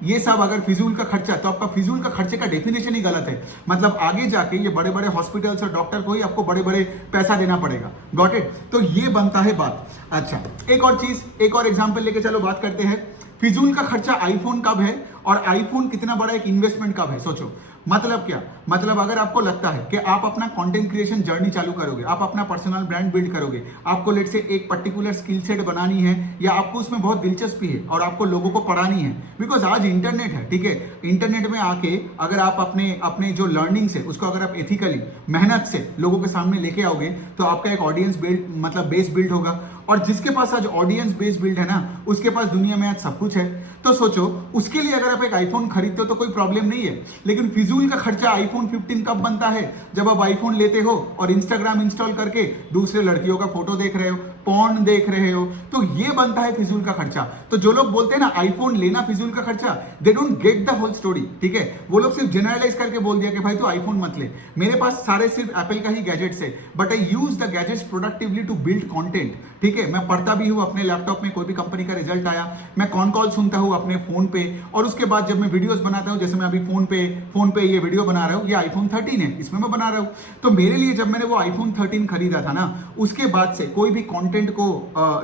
ये सब अगर फिजूल का खर्चा, तो आपका फिजूल का खर्चे का डेफिनेशन ही गलत है। मतलब आगे जाके ये बड़े बड़े हॉस्पिटल्स और डॉक्टर को ही आपको बड़े बड़े पैसा देना पड़ेगा। Got it? तो ये बनता है बात। अच्छा, एक और चीज, एक और एग्जांपल लेके चलो बात करते हैं। फिजूल का खर्चा आईफोन कब है और आईफोन कितना बड़ा एक इन्वेस्टमेंट कब है, सोचो। मतलब क्या, मतलब अगर आपको लगता है कि आप अपना कंटेंट क्रिएशन जर्नी चालू करोगे, आप अपना पर्सनल ब्रांड बिल्ड करोगे, आपको लेट से एक पर्टिकुलर स्किल सेट बनानी है, या आपको उसमें बहुत दिलचस्पी है और आपको लोगों को पढ़ानी है, बिकॉज आज इंटरनेट है, ठीक है। इंटरनेट में आके अगर आप अपने जो लर्निंग है उसको अगर आप एथिकली मेहनत से लोगों के सामने लेके आओगे, तो आपका एक ऑडियंस बिल्ड मतलब बेस बिल्ड होगा। और जिसके पास आज ऑडियंस बेस बिल्ड है ना, उसके पास दुनिया में आज सब कुछ है। तो सोचो, उसके लिए अगर आप एक आईफोन खरीदते हो तो कोई प्रॉब्लम नहीं है, लेकिन फिजूल का खर्चा आईफोन 15 कब बनता है, जब आप आईफोन लेते हो और इंस्टाग्राम इंस्टॉल करके दूसरे लड़कियों का फोटो देख रहे हो, पॉर्न देख रहे हो, तो ये बनता है फिजूल का खर्चा। तो जो लोग बोलते हैं ना आईफोन लेना फिजूल का खर्चा, they don't get the whole story, ठीक है। वो लोग सिर्फ जनरलाइज करके बोल दिया कि भाई तू आईफोन मत ले, मेरे पास सारे सिर्फ एप्पल का ही गैजेट्स है, but I use the gadgets productively to build content, ठीक है। मैं पढ़ता भी हूँ अपने लैपटॉप में, कोई भी कंपनी का रिजल्ट आया, मैं कॉन कॉल सुनता हूँ अपने फोन पे, और उसके बाद जब मैं वीडियोस बनाता हूँ, जैसे मैं अभी फोन पे ये वीडियो बना रहा हूँ, ये आईफोन 13 है, इसमें मैं बना रहा हूँ। तो मेरे लिए जब मैंने वो आईफोन 13 खरीदा था ना, उसके बाद से कोई भी कंटेंट को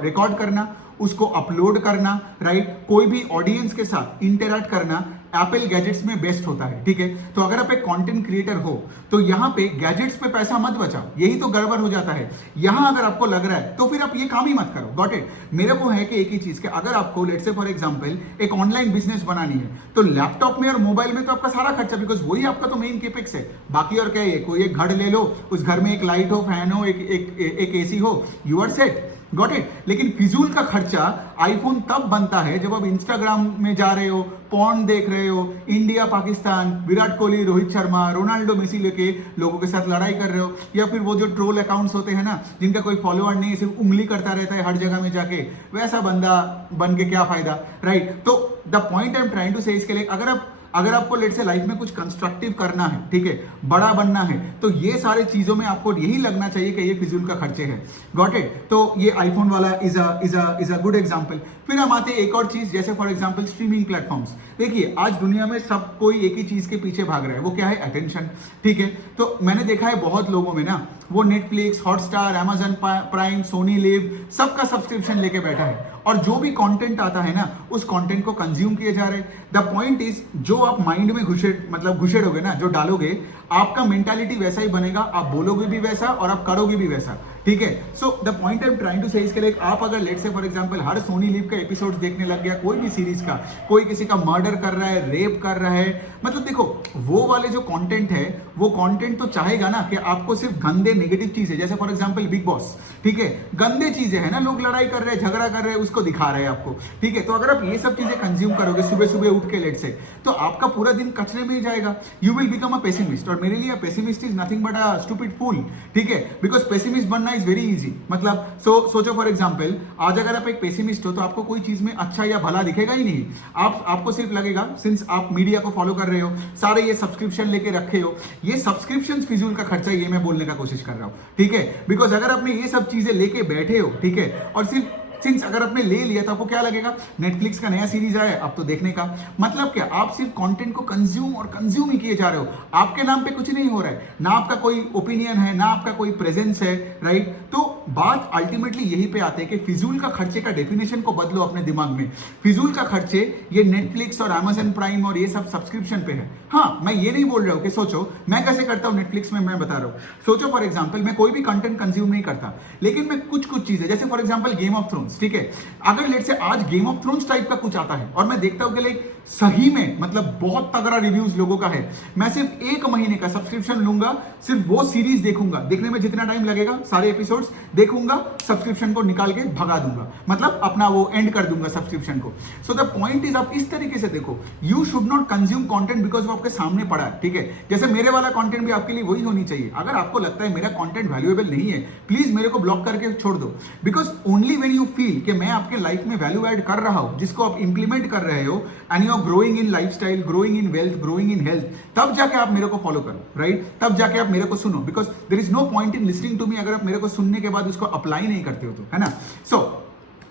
रिकॉर्ड करना, उसको अपलोड करना, राइट, कोई भी ऑडियंस के साथ इंटरैक्ट करना, एप्पल गैजेट्स में बेस्ट होता है, ठीक है। तो अगर आप एक कंटेंट क्रिएटर हो, तो यहाँ पे गैजेट्स पे पैसा मत बचाओ, यही तो गड़बड़ हो जाता है। यहाँ अगर आपको लग रहा है तो फिर आप ये काम ही मत करो। Got it? मेरे को है कि एक ही चीज के, अगर आपको लेट से फॉर एग्जांपल एक ऑनलाइन बिजनेस बनानी है, तो लैपटॉप में और मोबाइल में तो आपका सारा खर्चा, बिकॉज वही आपका तो मेन केपेक्स है। बाकी और क्या है, कोई एक घर ले लो, उस घर में एक लाइट हो, फैन हो, एक एसी हो, you are set. Got it? लेकिन फिजूल का खर्चा आईफोन तब बनता है जब आप इंस्टाग्राम में जा रहे हो, पॉर्न देख रहे हो, India Pakistan, Virat Kohli, Rohit Sharma, Ronaldo, Messi लेके लोगों के साथ लड़ाई कर रहे हो, या फिर वो जो ट्रोल अकाउंट्स होते हैं ना, जिनका कोई फॉलोअर नहीं, सिर्फ उंगली करता रहता है हर जगह में जाके, वैसा बंदा बन के क्या फायदा, राइट। तो the point I am trying to say इसके लिए, अगर आप अगर आपको लेट से लाइफ में कुछ कंस्ट्रक्टिव करना है, ठीक है, बड़ा बनना है, तो ये सारे चीजों में आपको यही लगना चाहिए कि ये फिजूल का खर्चे है। Got it? तो ये आईफोन वाला इज अ गुड एग्जांपल। फिर हम आते हैं एक और चीज, जैसे फॉर एग्जांपल स्ट्रीमिंग प्लेटफॉर्म्स। देखिए आज दुनिया में सब कोई एक ही चीज के पीछे भाग रहा है, वो क्या है? अटेंशन, ठीक है। तो मैंने देखा है बहुत लोगों में ना, वो Netflix, Hotstar, Amazon Prime, Sony LIV, सबका सब्सक्रिप्शन लेके बैठा है, और जो भी कंटेंट आता है ना, उस कंटेंट को कंज्यूम किए जा रहे हैं। द पॉइंट इज, जो आप माइंड में घुसेड़ोगे ना, जो डालोगे, आपका मेंटालिटी वैसा ही बनेगा, आप बोलोगे भी वैसा और आप करोगे भी वैसा, ठीक है। So the point I am trying to say इसके लिए, आप अगर लेट से फॉर एग्जांपल हर सोनी लिव का एपिसोड देखने लग गया, कोई भी सीरीज का, कोई किसी का मर्डर कर रहा है, रेप कर रहा है, मतलब देखो वो वाले जो कंटेंट है, वो कंटेंट तो चाहेगा ना कि आपको सिर्फ गंदे नेगेटिव चीजें, जैसे फॉर एग्जांपल बिग बॉस, ठीक है, गंदे चीजें है ना, लोग लड़ाई कर रहे हैं, झगड़ा कर रहे हैं, उसको दिखा रहे हैं आपको, ठीक है। तो अगर आप ये सब चीजें कंज्यूम करोगे सुबह सुबह उठ के लेट से, तो आपका पूरा दिन कचरे में ही जाएगा। You will become a pessimist, और मेरे लिए pessimist is nothing but a stupid fool, ठीक है, बिकॉज पेसिमिस्ट बनना इज वेरी इजी। मतलब सोचो फॉर एग्जांपल, आज अगर आप एक पेसिमिस्ट हो, तो आपको कोई चीज में अच्छा या भला दिखेगा ही नहीं। आपको सिर्फ लगेगा, सिंस आप मीडिया को फॉलो कर रहे हो, सारे ये सब्सक्रिप्शन लेके रखे हो, ये सब्सक्रिप्शन फिजूल का खर्चा, ये मैं बोलने का कोशिश कर रहा हूं, ठीक है। बिकॉज अगर आपने ये सब चीजें लेके बैठे हो, ठीक है, और सिंस अगर आपने ले लिया, तो आपको क्या लगेगा? नेटफ्लिक्स का नया सीरीज आया है, अब तो देखने का मतलब क्या? आप सिर्फ कंटेंट को कंज्यूम ही किए जा रहे हो, आपके नाम पे कुछ नहीं हो रहा है, ना आपका कोई ओपिनियन है, ना आपका कोई प्रेजेंस है, राइट। तो बात अल्टीमेटली यही पे आते हैं कि फिजूल का खर्चे का डेफिनेशन को बदलो अपने दिमाग में। फिजूल का खर्चे ये नेटफ्लिक्स और अमेजन प्राइम और ये सब सब्सक्रिप्शन पे है। हाँ, मैं ये नहीं बोल रहा हूँ कि सोचो मैं कैसे करता हूँ नेटफ्लिक्स में, मैं बता रहा हूँ। सोचो फॉर एग्जांपल, मैं कोई भी कंटेंट कंज्यूम नहीं करता, लेकिन मैं कुछ चीजें, जैसे for example game of thrones, ठीक है, अगर लेट से आज गेम ऑफ थ्रोन्स टाइप का कुछ आता है और मैं देखता हूं कि लाइक सही में मतलब बहुत तगड़ा रिव्यूज लोगों का है, मैं सिर्फ 1 महीने का सब्सक्रिप्शन लूंगा, सिर्फ वो सीरीज देखूंगा, देखने में जितना टाइम लगेगा सारे एपिसोड्स देखूंगा, सब्सक्रिप्शन को निकाल के भगा दूंगा, मतलब अपना वो एंड कर दूंगा सब्सक्रिप्शन को। सो द पॉइंट इज, आप इस तरीके से देखो, you should not consume content because वो आपके सामने पड़ा है, ठीक है। जैसे मेरे वाला कंटेंट भी आपके लिए वही होनी चाहिए। अगर आपको लगता है मेरा कंटेंट वैल्यूएबल नहीं है, प्लीज मेरे को ब्लॉक करके छोड़ दो, because only when you feel कि मैं आपके लाइफ में वैल्यू ऐड कर रहा हूं, जिसको आप इंप्लीमेंट कर रहे हो, and you are growing in lifestyle, growing in wealth, growing in health, तब जाके आप मेरे को फॉलो करो, राइट, तब जाके आप मेरे को सुनो, because there is no point in listening to me अगर आप मेरे को सुनने के बाद उसको अप्लाई नहीं करते हो तो, है ना। सो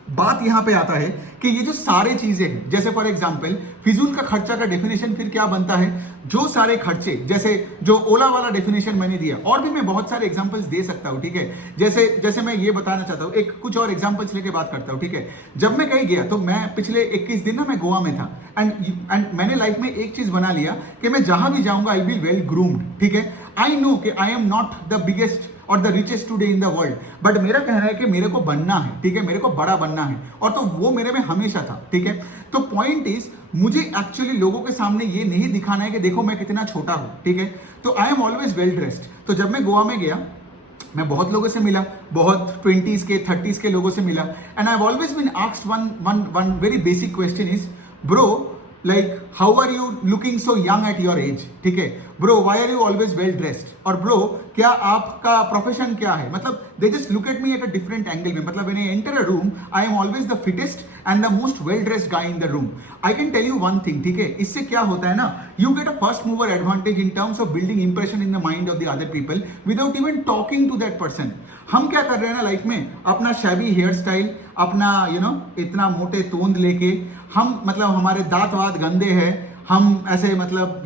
बात यहां पे आता है कि ये जो सारे चीजें हैं, जैसे फॉर एग्जांपल फिजूल का खर्चा का डेफिनेशन फिर क्या बनता है? जो सारे खर्चे, जैसे जो ओला वाला डेफिनेशन मैंने दिया, और भी मैं बहुत सारे एग्जांपल्स दे सकता हूं, ठीक है। जैसे मैं ये बताना चाहता हूं, एक कुछ और एग्जांपल्स लेके बात करता हूं, ठीक है। जब मैं कहीं गया, तो मैं पिछले 21 दिन ना मैं गोवा में था, एंड मैंने लाइफ में एक चीज बना लिया कि मैं जहां भी जाऊंगा आई बी वेल ग्रूम्ड, ठीक है। आई नो कि I am not the biggest और the richest today in the world, but मेरा कहना है कि मेरे को बनना है, ठीक है, मेरे को बड़ा बनना है, और तो वो मेरे में हमेशा था, ठीक है। तो पॉइंट इज, मुझे एक्चुअली लोगों के सामने ये नहीं दिखाना है कि देखो मैं कितना छोटा हूं, ठीक है। तो आई एम ऑलवेज वेल ड्रेस्ड। तो जब मैं गोवा में गया, मैं बहुत लोगों से मिला, बहुत 20s के 30s के लोगों से मिला, and I have always been asked one very basic question is, bro like how are you looking so young at your age, ठीक है, bro why are you always well dressed, और bro क्या आपका profession क्या है, मतलब they just look at me at a different angle में, मतलब when I enter a room I am always the fittest and the most well dressed guy in the room. I can tell you one thing, ठीक है, इससे क्या होता है ना, you get a first mover advantage in terms of building impression in the mind of the other people without even talking to that person. हम क्या कर रहे हैं ना लाइफ में, अपना शैबी हेयर स्टाइल, अपना इतना मोटे तोंद लेके, हम मतलब हमारे दांत वात गंदे हैं, हम ऐसे मतलब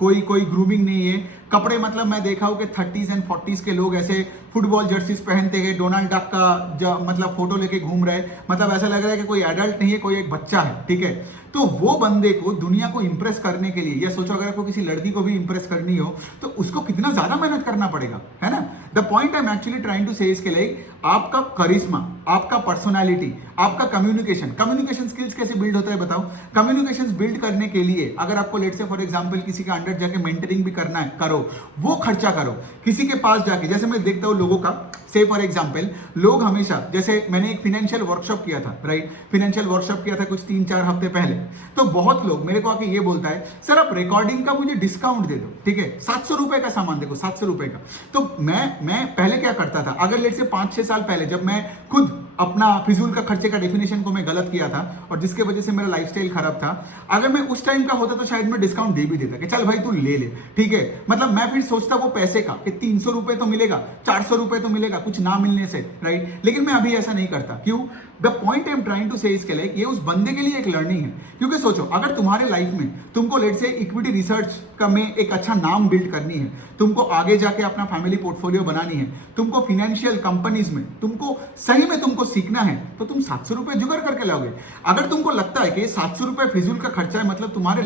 कोई ग्रूमिंग नहीं है, कपड़े मतलब मैं देखा हूं कि 30s एंड 40s के लोग ऐसे फुटबॉल जर्सीज पहनते हैं, डोनाल्ड डक का मतलब फोटो लेके घूम रहे हैं, मतलब ऐसा लग रहा है कि कोई एडल्ट नहीं है, कोई एक बच्चा है, ठीक है। तो वो बंदे को दुनिया को इंप्रेस करने के लिए, या सोचो अगर आपको किसी लड़की को भी इंप्रेस करनी हो, तो उसको कितना ज्यादा मेहनत करना पड़ेगा, है ना। The point I am actually trying to say इसके लिए, आपका करिश्मा, आपका पर्सनालिटी, आपका कम्युनिकेशन स्किल्स कैसे बिल्ड होता है बताओ। कम्युनिकेशन बिल्ड करने के लिए अगर आपको लेट से फॉर एग्जांपल किसी का अंडर जाके मेंटरिंग भी करना है, करो, वो खर्चा करो किसी के पास जाके। जैसे मैं देखता हूं लोगों का, से फॉर एग्जांपल लोग हमेशा, जैसे मैंने एक फाइनेंशियल वर्कशॉप किया था, राइट, फाइनेंशियल वर्कशॉप किया था कुछ 3-4 हफ्ते पहले, तो बहुत लोग मेरे को आके ये बोलता है, सर आप रिकॉर्डिंग का मुझे डिस्काउंट दे दो, ठीक है, 700 रुपए का सामान देखो, 700 रुपए का। तो मैं पहले क्या करता था, अगर लेट से 5-6 साल पहले जब मैं खुद अपना फिजूल का खर्चे का डेफिनेशन को मैं गलत किया था और जिसके वजह से मेरा लाइफस्टाइल खराब था, अगर मैं उस टाइम का होता तो शायद मैं डिस्काउंट दे भी देता कि चल भाई तू ले ले, ठीक है। मतलब मैं फिर सोचता वो पैसे का कि 300 रुपए तो मिलेगा, 400 रुपए तो मिलेगा कुछ ना मिलने से, राइट। लेकिन मैं अभी ऐसा नहीं करता। क्यों? The point I am trying to say इसके लिए ये उस बंदे के लिए एक लर्निंग है। क्योंकि सोचो, अगर तुम्हारे लाइफ में तुमको लेट से इक्विटी रिसर्च का में एक अच्छा नाम बिल्ड करनी है, तुमको आगे जाके अपना फैमिली पोर्टफोलियो बनानी है, तुमको फाइनेंशियल कंपनीज में तुमको सही में तुमको सीखना है, तो तुम 700 रुपए जुगाड़ करके लाओगे। अगर तुमको लगता है कि ये 700 रुपए फिजूल का खर्चा है, मतलब तुम्हारे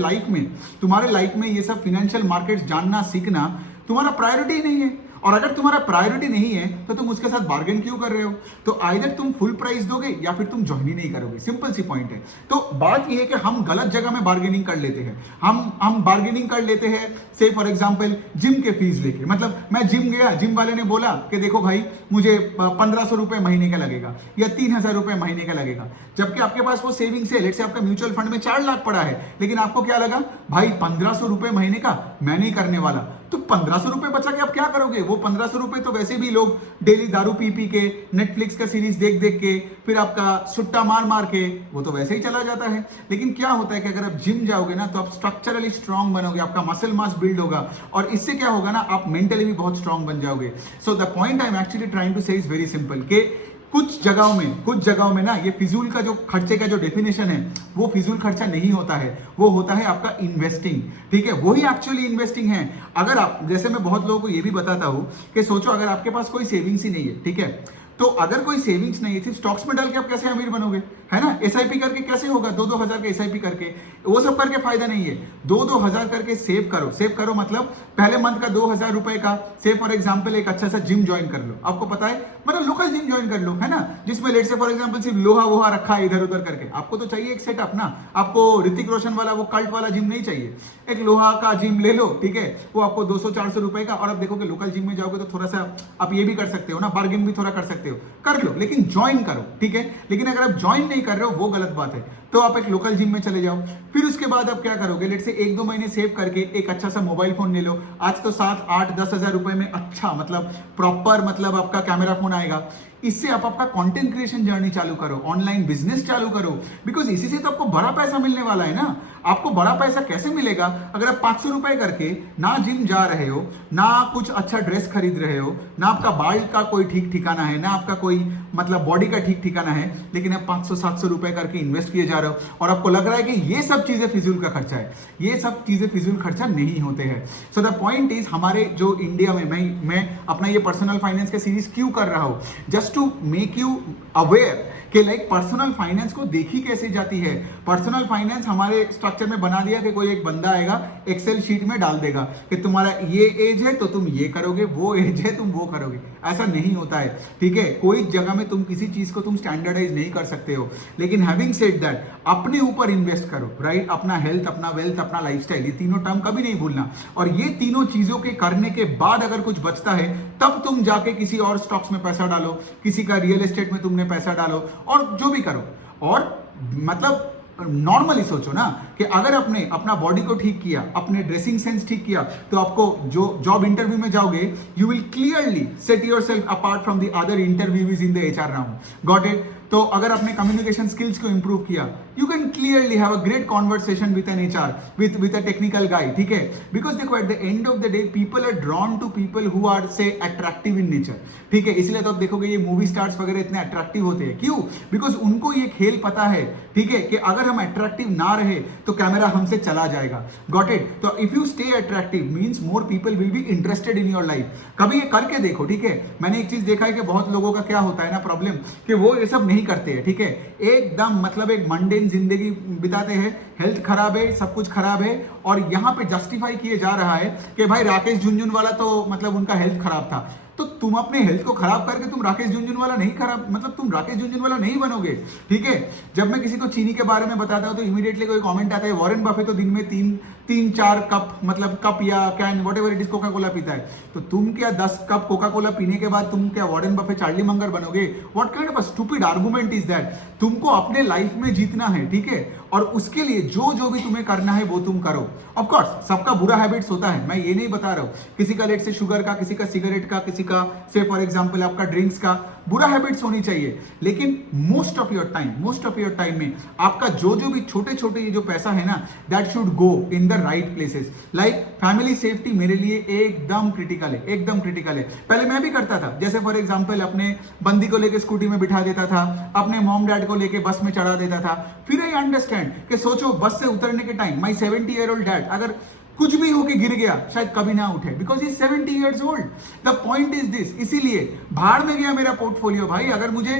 लाइफ में ये सब फाइनेंशियल मार्केट्स जानना सीखना तुम्हारा प्रायोरिटी नहीं है, और अगर तुम्हारा प्रायोरिटी नहीं है तो तुम उसके साथ बार्गेन क्यों कर रहे हो? तो आइदर तुम फुल प्राइस दोगे या फिर तुम ज्वाइन ही नहीं करोगे। सिंपल सी पॉइंट है। तो बात यह है कि हम गलत जगह में बार्गेनिंग कर लेते हैं। हम बार्गेनिंग कर लेते हैं, से फॉर एग्जांपल जिम के फीस लेके। मतलब मैं जिम गया, जिम वाले ने बोला कि देखो भाई मुझे 1500 रुपए महीने का लगेगा या 3000 रुपए महीने का लगेगा, जबकि आपके पास वो सेविंग्स है, लेट से आपका म्यूचुअल फंड में 4 लाख पड़ा है, लेकिन आपको क्या लगा भाई 1500 रुपए महीने का मैं नहीं करने वाला। तो 1500 रुपए बचा के आप क्या करोगे? वो 1500 रुपए तो वैसे भी लोग डेली दारू पी पी के, नेटफ्लिक्स का सीरीज देख देख के, फिर आपका सुट्टा मार मार के वो तो वैसे ही चला जाता है। लेकिन क्या होता है कि अगर आप जिम जाओगे ना तो आप स्ट्रक्चरली स्ट्रांग बनोगे, आपका मसल मास बिल्ड होगा, और इससे क्या होगा ना, आप मेंटली भी बहुत स्ट्रांग बन जाओगे। So the point I am actually trying to say is very simple कि कुछ जगहों में ना ये फिजूल का जो खर्चे का जो डेफिनेशन है वो फिजूल खर्चा नहीं होता है, वो होता है आपका इन्वेस्टिंग, ठीक है। वही एक्चुअली इन्वेस्टिंग है। अगर आप, जैसे मैं बहुत लोगों को ये भी बताता हूं कि सोचो अगर आपके पास कोई सेविंग्स ही नहीं है, ठीक है, तो अगर कोई सेविंग्स नहीं है, सिर्फ स्टॉक्स में डाल के आप कैसे अमीर बनोगे, है ना। एसआईपी करके कैसे होगा? 2-2 हजार के एसआईपी करके, वो सब करके फायदा नहीं है। 2-2 हजार करके सेव करो मतलब पहले मंथ का 2000 रुपए का, से फॉर एग्जांपल एक अच्छा सा जिम ज्वाइन कर लो। आपको पता है, मतलब लोकल जिम ज्वाइन कर लो, है ना, जिसमें लेट से फॉर एग्जांपल सिर्फ लोहा वोहा रखा है इधर उधर करके। आपको तो चाहिए एक सेटअप ना, आपको ऋतिक रोशन वाला वो कल्ट वाला जिम नहीं चाहिए, एक लोहा का जिम ले लो, ठीक है, वो आपको 200-400 रुपए का। और आप देखोगे लोकल जिम में जाओगे तो थोड़ा सा आप ये भी कर सकते हो ना, बार्गेन भी थोड़ा कर सकते हो, कर लो, लेकिन ज्वाइन करो, ठीक है। लेकिन अगर आप ज्वाइन नहीं कर रहे हो वो गलत बात है, तो आप एक लोकल जिम में चले जाओ। फिर उसके बाद आप क्या करोगे, लेट से 1-2 महीने सेव करके एक अच्छा सा मोबाइल फोन ले लो। आज तो 7-8-10 हजार रुपए में अच्छा, मतलब प्रॉपर, मतलब आपका कैमरा फोन आएगा। इससे आप आपका कंटेंट क्रिएशन जर्नी चालू करो, ऑनलाइन बिजनेस चालू करो, बिकॉज इसी से तो आपको बड़ा पैसा मिलने वाला है ना। आपको बड़ा पैसा कैसे मिलेगा? अगर आप 500 रुपए करके ना जिम जा रहे हो, ना कुछ अच्छा ड्रेस खरीद रहे हो, ना आपका बाल का कोई ठीक ठिकाना है, ना आपका कोई मतलब बॉडी का ठीक ठिकाना है, लेकिन आप 500-700 रुपए करके इन्वेस्ट किए जा रहे हो और आपको लग रहा है कि ये सब चीजें फिजूल का खर्चा है। ये सब चीजें फिजूल खर्चा नहीं होते हैं। सो द पॉइंट इज, हमारे जो इंडिया में मैं अपना ये पर्सनल फाइनेंस का सीरीज क्यों कर रहा हूं, just to make you aware कि लाइक पर्सनल फाइनेंस को देखी कैसे जाती है। पर्सनल फाइनेंस हमारे स्ट्रक्चर में बना दिया कि कोई एक बंदा आएगा, एक्सेल शीट में डाल देगा कि तुम्हारा ये एज है तो तुम ये करोगे, वो एज है तुम वो करोगे। ऐसा नहीं होता है, ठीक है। कोई जगह में तुम किसी चीज को तुम स्टैंडर्डाइज नहीं कर सकते हो। लेकिन हैविंग सेड दैट, अपने ऊपर इन्वेस्ट करो, राइट। अपना हेल्थ, अपना वेल्थ, अपना लाइफस्टाइल, ये तीनों टर्म कभी नहीं भूलना। और ये तीनों चीजों के करने के बाद अगर कुछ बचता है तब तुम जाके किसी और स्टॉक्स में पैसा डालो, किसी का रियल एस्टेट में तुमने पैसा डालो, और जो भी करो। और मतलब नॉर्मली सोचो ना कि अगर आपने अपना बॉडी को ठीक किया, अपने ड्रेसिंग सेंस ठीक किया, तो आपको जो जॉब इंटरव्यू में जाओगे, you will clearly set yourself apart from the other interviews in the HR round. Got it? तो अगर आपने कम्युनिकेशन स्किल्स को इंप्रूव किया, you can clearly have a great conversation with an HR, with a technical guy, ठीक है। Because देखो, at the end of the day people are drawn to people who are say attractive in nature, ठीक है। इसलिए तो आप देखोगे ये मूवी स्टार्स वगैरह इतने अट्रैक्टिव होते हैं। क्यों? बिकॉज उनको ये खेल पता है, ठीक है, कि अगर हम अट्रैक्टिव ना रहे तो कैमरा हमसे चला जाएगा। Got it? तो if you stay attractive means more people will be interested in your life. कभी ये करके देखो, ठीक है। मैंने एक चीज देखा है कि बहुत लोगों का क्या होता है ना प्रॉब्लम, कि वो ये सब नहीं करते हैं, ठीक है। एकदम मतलब एक मंडेन जिंदगी बिताते हैं, हेल्थ खराब है, सब कुछ खराब है, और यहाँ पे जस्टिफाई किए जा रहा है कि भाई राकेश झुनझुनवाला तो मतलब उनका हेल्थ खराब था। तो तुम अपने हेल्थ को खराब करके तुम राकेश झुनझुनवाला नहीं खराब, मतलब तुम राकेश झुनझुनवाला नहीं बनोगे, ठीक है। जब मैं किसी को चीनी के बारे में बताता हूं तो इमीडिएटली कोई कमेंट आता है, वॉरेन बफे तो दिन में 3-4 कप, मतलब कप या can whatever it is Coca Cola पीता है। तो तुम क्या 10 कप कोका कोला पीने के बाद तुम क्या वॉरेन बफे, चार्ली मंगर बनोगे? What kind of a stupid argument is that? तुमको अपने लाइफ में जीतना है, ठीक है, और उसके लिए जो भी तुम्हें करना है वो तुम करो। ऑफ कोर्स सबका बुरा हैबिट्स होता है, मैं ये नहीं बता रहा हूं, किसी का लेट से शुगर का, किसी का सिगरेट का, किसी का से फॉर एग्जांपल आपका ड्रिंक्स का, बुरा हैबिट्स होनी चाहिए, लेकिन मोस्ट ऑफ योर टाइम में आपका जो भी छोटे छोटे ये जो पैसा है ना, that should go in the right places. Like family safety मेरे लिए एकदम क्रिटिकल है, एकदम क्रिटिकल है। पहले मैं भी करता था, जैसे फॉर एग्जाम्पल अपने बंदी को लेके स्कूटी में बिठा देता था, अपने मॉम डैड को लेके बस में चढ़ा देता था। फिर आई अंडरस्टैंड कि सोचो बस से उतरने के टाइम माई 70-year-old डैड अगर कुछ भी होके गिर गया शायद कभी ना उठे, because he 70 years old। The point is this, इसीलिए भाड़ में गया मेरा पोर्टफोलियो भाई। अगर मुझे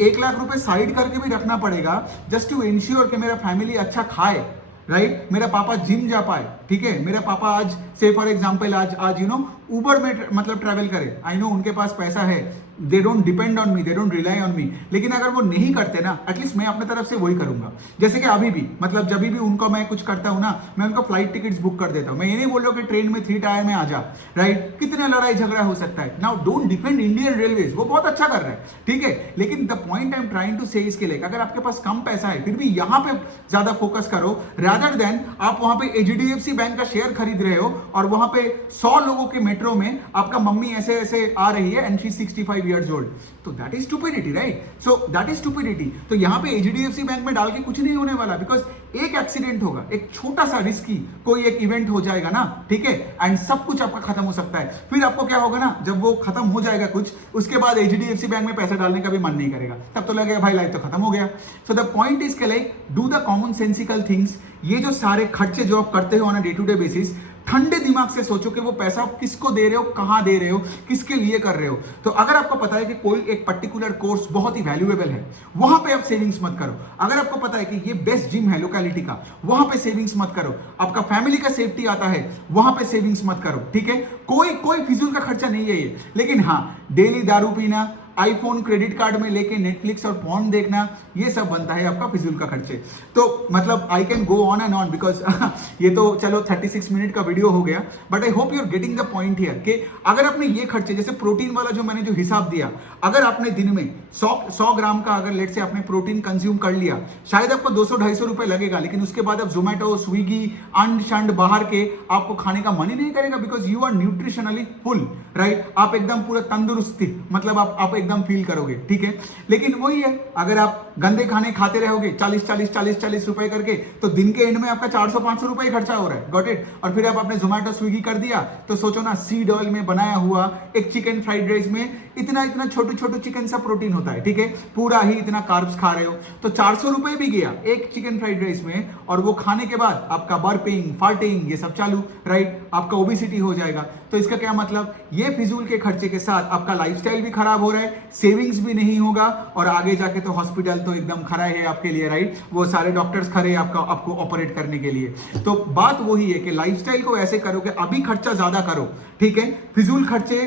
1 लाख रुपए साइड करके भी रखना पड़ेगा जस्ट टू इंश्योर कि मेरा फैमिली अच्छा खाए, राइट, मेरा पापा जिम जा पाए, ठीक है, मेरा पापा आज से फॉर एग्जांपल आज उबर में मतलब ट्रैवल करे, आई नो उनके पास पैसा है, they don't depend on me, they don't rely on me, लेकिन अगर वो नहीं करते ना, एटलीस्ट मैं अपने तरफ से वही करूंगा। जैसे कि अभी भी मतलब जब भी उनको मैं कुछ करता हूं ना, मैं उनको फ्लाइट टिकट्स बुक कर देता हूं। मैं ये नहीं बोल रहा हूं कि ट्रेन में 3 टायर में आ जा, राइट, कितने लड़ाई झगड़ा हो सकता है। Now don't depend Indian Railways, वो बहुत अच्छा कर रहा है, ठीक है, लेकिन the point I am trying to say इसके लिए अगर आपके पास कम पैसा है फिर भी यहां पे ज्यादा फोकस करो, रादर देन आप वहां पे एचडीएफसी बैंक का शेयर खरीद रहे हो और वहां पे 100 लोगों के मेट्रो में आपका मम्मी ऐसे ऐसे आ रही है एंड शी 65 years old, तो that is stupidity, right. So that is stupidity. तो यहां पे एचडीएफसी बैंक में डाल के कुछ नहीं होने वाला, बिकॉज एक एक्सीडेंट होगा, एक छोटा सा रिस्की कोई एक इवेंट हो जाएगा ना, ठीक है, एंड सब कुछ आपका खत्म हो सकता है। फिर आपको क्या होगा ना, जब वो खत्म हो जाएगा कुछ, उसके बाद एचडीएफसी बैंक में पैसा डालने का भी मन नहीं करेगा, तब तो लगेगा भाई लाइफ तो खत्म हो गया। सो द पॉइंट इज के like do the common sensical things. ये जो सारे खर्चे जो आप करते हो on a day to day basis, ठंडे दिमाग से सोचो कि वो पैसा आप किसको दे रहे हो, कहां दे रहे हो, किसके लिए कर रहे हो। तो अगर आपको पता है कि कोई एक पर्टिकुलर कोर्स बहुत ही वैल्यूएबल है, वहां पे आप सेविंग्स मत करो। अगर आपको पता है कि ये बेस्ट जिम है लोकेलिटी का, वहां पे सेविंग्स मत करो। आपका फैमिली का सेफ्टी आता है, वहां पे सेविंग्स मत करो, ठीक है। कोई फिजूल का खर्चा नहीं है ये, लेकिन हाँ डेली दारू पीना, आईफोन क्रेडिट कार्ड में लेके नेटफ्लिक्स और पॉर्न देखना, ये सब बनता है आपका फिजूल का खर्चे। तो मतलब I can go on and on because ये तो चलो 36 मिनट का वीडियो हो गया, but I hope you are getting the point here कि अगर आपने ये खर्चे, जैसे प्रोटीन वाला जो मैंने जो हिसाब दिया, अगर आपने दिन में 100 ग्राम का अगर लेट से आपने प्रोटीन कंज्यूम कर लिया, शायद आपको 200-250 रुपए लगेगा, लेकिन उसके बाद आप जोमेटो स्विगी अंड शंड बाहर के आपको खाने का मन ही नहीं करेगा, because you are nutritionally full, right. आप एकदम पूरा तंदुरुस्ती मतलब आप एकदम फील करोगे, ठीक है। लेकिन वही है, अगर आप गंदे खाने खाते रहोगे 40 रुपए करके, तो दिन के एंड में आपका 400-500 रुपए खर्चा हो रहा है, गॉट इट। और फिर आप आपने जोमेटो स्विगी कर दिया, तो सोचो ना सीड ऑयल में बनाया हुआ एक चिकन फ्राइड राइस में इतना छोटू चिकन सा प्रोटीन होता है, ठीक है, पूरा ही इतना कार्ब्स खा रहे हो, तो 400 रुपए भी गया एक चिकन फ्राइड राइस में, और वो खाने के बाद आपका बर्पिंग फार्टिंग ये सब चालू, राइट, आपका ओबेसिटी हो जाएगा। तो इसका क्या मतलब, ये फिजूल के खर्चे के साथ आपका लाइफस्टाइल भी खराब हो रहा है, सेविंग्स भी नहीं होगा, और आगे जाके तो हॉस्पिटल तो एकदम खड़ा है आपके लिए, राइट, वो सारे डॉक्टर्स खड़े हैं आपको ऑपरेट करने के लिए। तो बात वही है कि लाइफस्टाइल को ऐसे करो कि अभी खर्चा ज्यादा करो, ठीक है, फिजूल खर्चे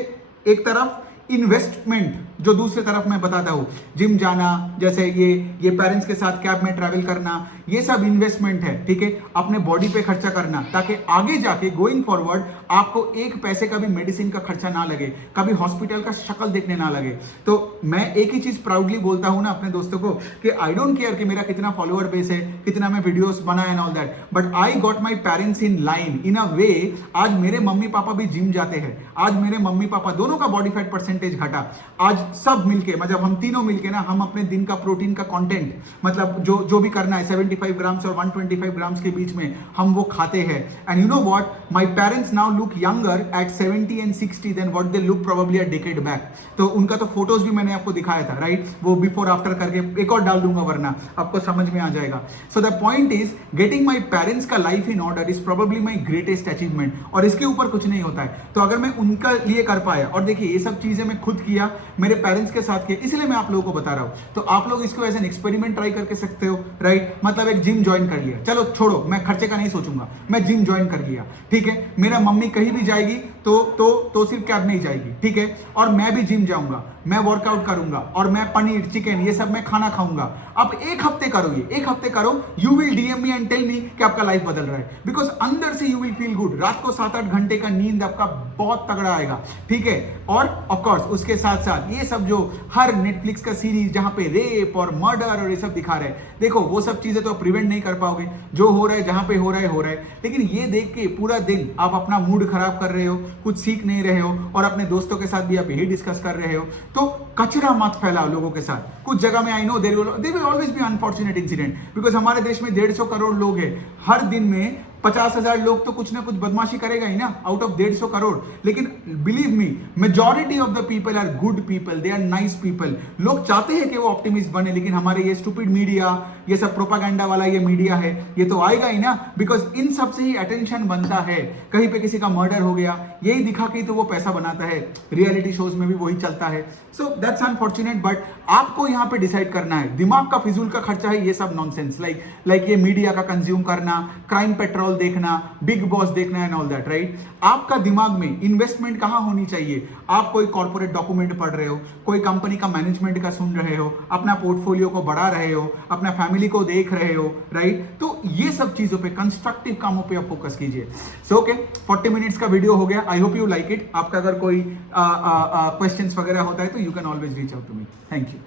एक तरफ, इन्वेस्टमेंट जो दूसरी तरफ मैं बताता हूं, जिम जाना, जैसे ये पेरेंट्स के साथ कैब में ट्रैवल करना, ये सब इन्वेस्टमेंट है, ठीक है। अपने बॉडी पे खर्चा करना ताकि आगे जाके गोइंग फॉरवर्ड आपको एक पैसे का भी मेडिसिन का खर्चा ना लगे, कभी हॉस्पिटल का शक्ल देखने ना लगे। तो मैं एक ही चीज प्राउडली बोलता हूं ना अपने दोस्तों को कि आई डोंट केयर कि मेरा कितना फॉलोअर बेस है, कितना मैं वीडियोस बना and all that, but I got my parents in line in a way. आज मेरे मम्मी पापा भी जिम जाते हैं, आज मेरे मम्मी पापा दोनों का बॉडी फैट परसेंटेज घटा, आज सब मिलके मतलब हम तीनों मिलके ना, हम अपने दिन का प्रोटीन का कंटेंट मतलब जो भी करना है 75 ग्राम्स और 125 ग्राम्स के बीच में हम वो खाते हैं। And you know what, my parents now look younger at 70 and 60 than what they look probably a decade back. तो उनका तो फोटोज भी मैंने आपको दिखाया था, राइट, वो बिफोर आफ्टर करके एक और डाल दूंगा वरना आपको समझ में आ जाएगा। So the point is getting my parents का life in order is probably my greatest achievement, और इसके ऊपर कुछ नहीं होता है। तो अगर मैं उनका लिए कर पाया, और देखिए ये सब चीजें मैं खुद किया, मेरे पेरेंट्स के साथ किया, इसलिए मैं आप लोगों को बता रहा हूं। तो आप लोग इसको एज एन एक्सपेरिमेंट ट्राई करके सकते हो, राइट। मतलब एक जिम ज्वाइन कर लिया, चलो छोड़ो मैं खर्चे का नहीं सोचूंगा, मैं जिम ज्वाइन कर लिया, ठीक है। मेरा मम्मी कहीं भी जाएगी तो सिर्फ कैब में ही जाएगी, ठीक है, और मैं भी जिम जाऊंगा, मैं वर्कआउट करूंगा, और मैं पनीर चिकन ये सब मैं खाना खाऊंगा। अब एक हफ्ते करो, ये एक हफ्ते करो, you will DM me and tell me कि आपका लाइफ बदल रहा है, बिकॉज अंदर से यू विल फील गुड। रात को 7-8 घंटे का नींद आपका बहुत तगड़ा आएगा, ठीक है। और ऑफकोर्स उसके साथ साथ ये सब जो हर नेटफ्लिक्स का सीरीज जहां पे रेप और मर्डर और ये सब दिखा रहे हैं, देखो वो सब चीजें तो आप प्रिवेंट नहीं कर पाओगे, जो हो रहा है जहां पे हो रहा है, लेकिन ये देख के पूरा दिन आप अपना मूड खराब कर रहे हो, कुछ सीख नहीं रहे हो और अपने दोस्तों के साथ भी आप यही डिस्कस कर रहे हो, तो कचरा मत फैलाओ लोगों के साथ। कुछ जगह में I know there will always be unfortunate incident, because हमारे देश में 150 करोड़ लोग हैं, हर दिन में 50,000 लोग तो कुछ ना कुछ बदमाशी करेगा ही ना, आउट ऑफ 150 करोड़। लेकिन believe me, majority of the people are good people, they are nice people. लोग चाहते हैं कि वो ऑप्टिमिस्ट बने, लेकिन हमारे ये स्टूपिड मीडिया, ये सब प्रोपागेंडा वाला ये मीडिया है, ये तो आएगा ही ना, बिकॉज इन सब से ही अटेंशन बनता है। कहीं पे किसी का मर्डर हो गया, यही दिखा के तो वो पैसा बनाता है, रियलिटी शोज में भी वही चलता है। सो दैट्स अनफॉर्चुनेट, बट आपको यहाँ पे डिसाइड करना है, दिमाग का फिजूल का खर्चा है ये सब नॉनसेंस, लाइक ये मीडिया का कंज्यूम करना, क्राइम पेट्रोल देखना, बिग बॉस देखना एंड ऑल दैट, राइट। आपका दिमाग में इन्वेस्टमेंट कहां होनी चाहिए? आप कोई कॉर्पोरेट डॉक्यूमेंट पढ़ रहे हो, कोई कंपनी का मैनेजमेंट का सुन रहे हो, अपना पोर्टफोलियो को बढ़ा रहे हो, अपना फैमिली को देख रहे हो, राइट। तो ये सब चीजों पे, कंस्ट्रक्टिव कामों पे आप फोकस कीजिए। सो ओके, 40 मिनट्स का वीडियो हो गया। I hope you like it. आपका अगर कोई क्वेश्चंस वगैरह होता है तो you can always reach out to me. Thank you.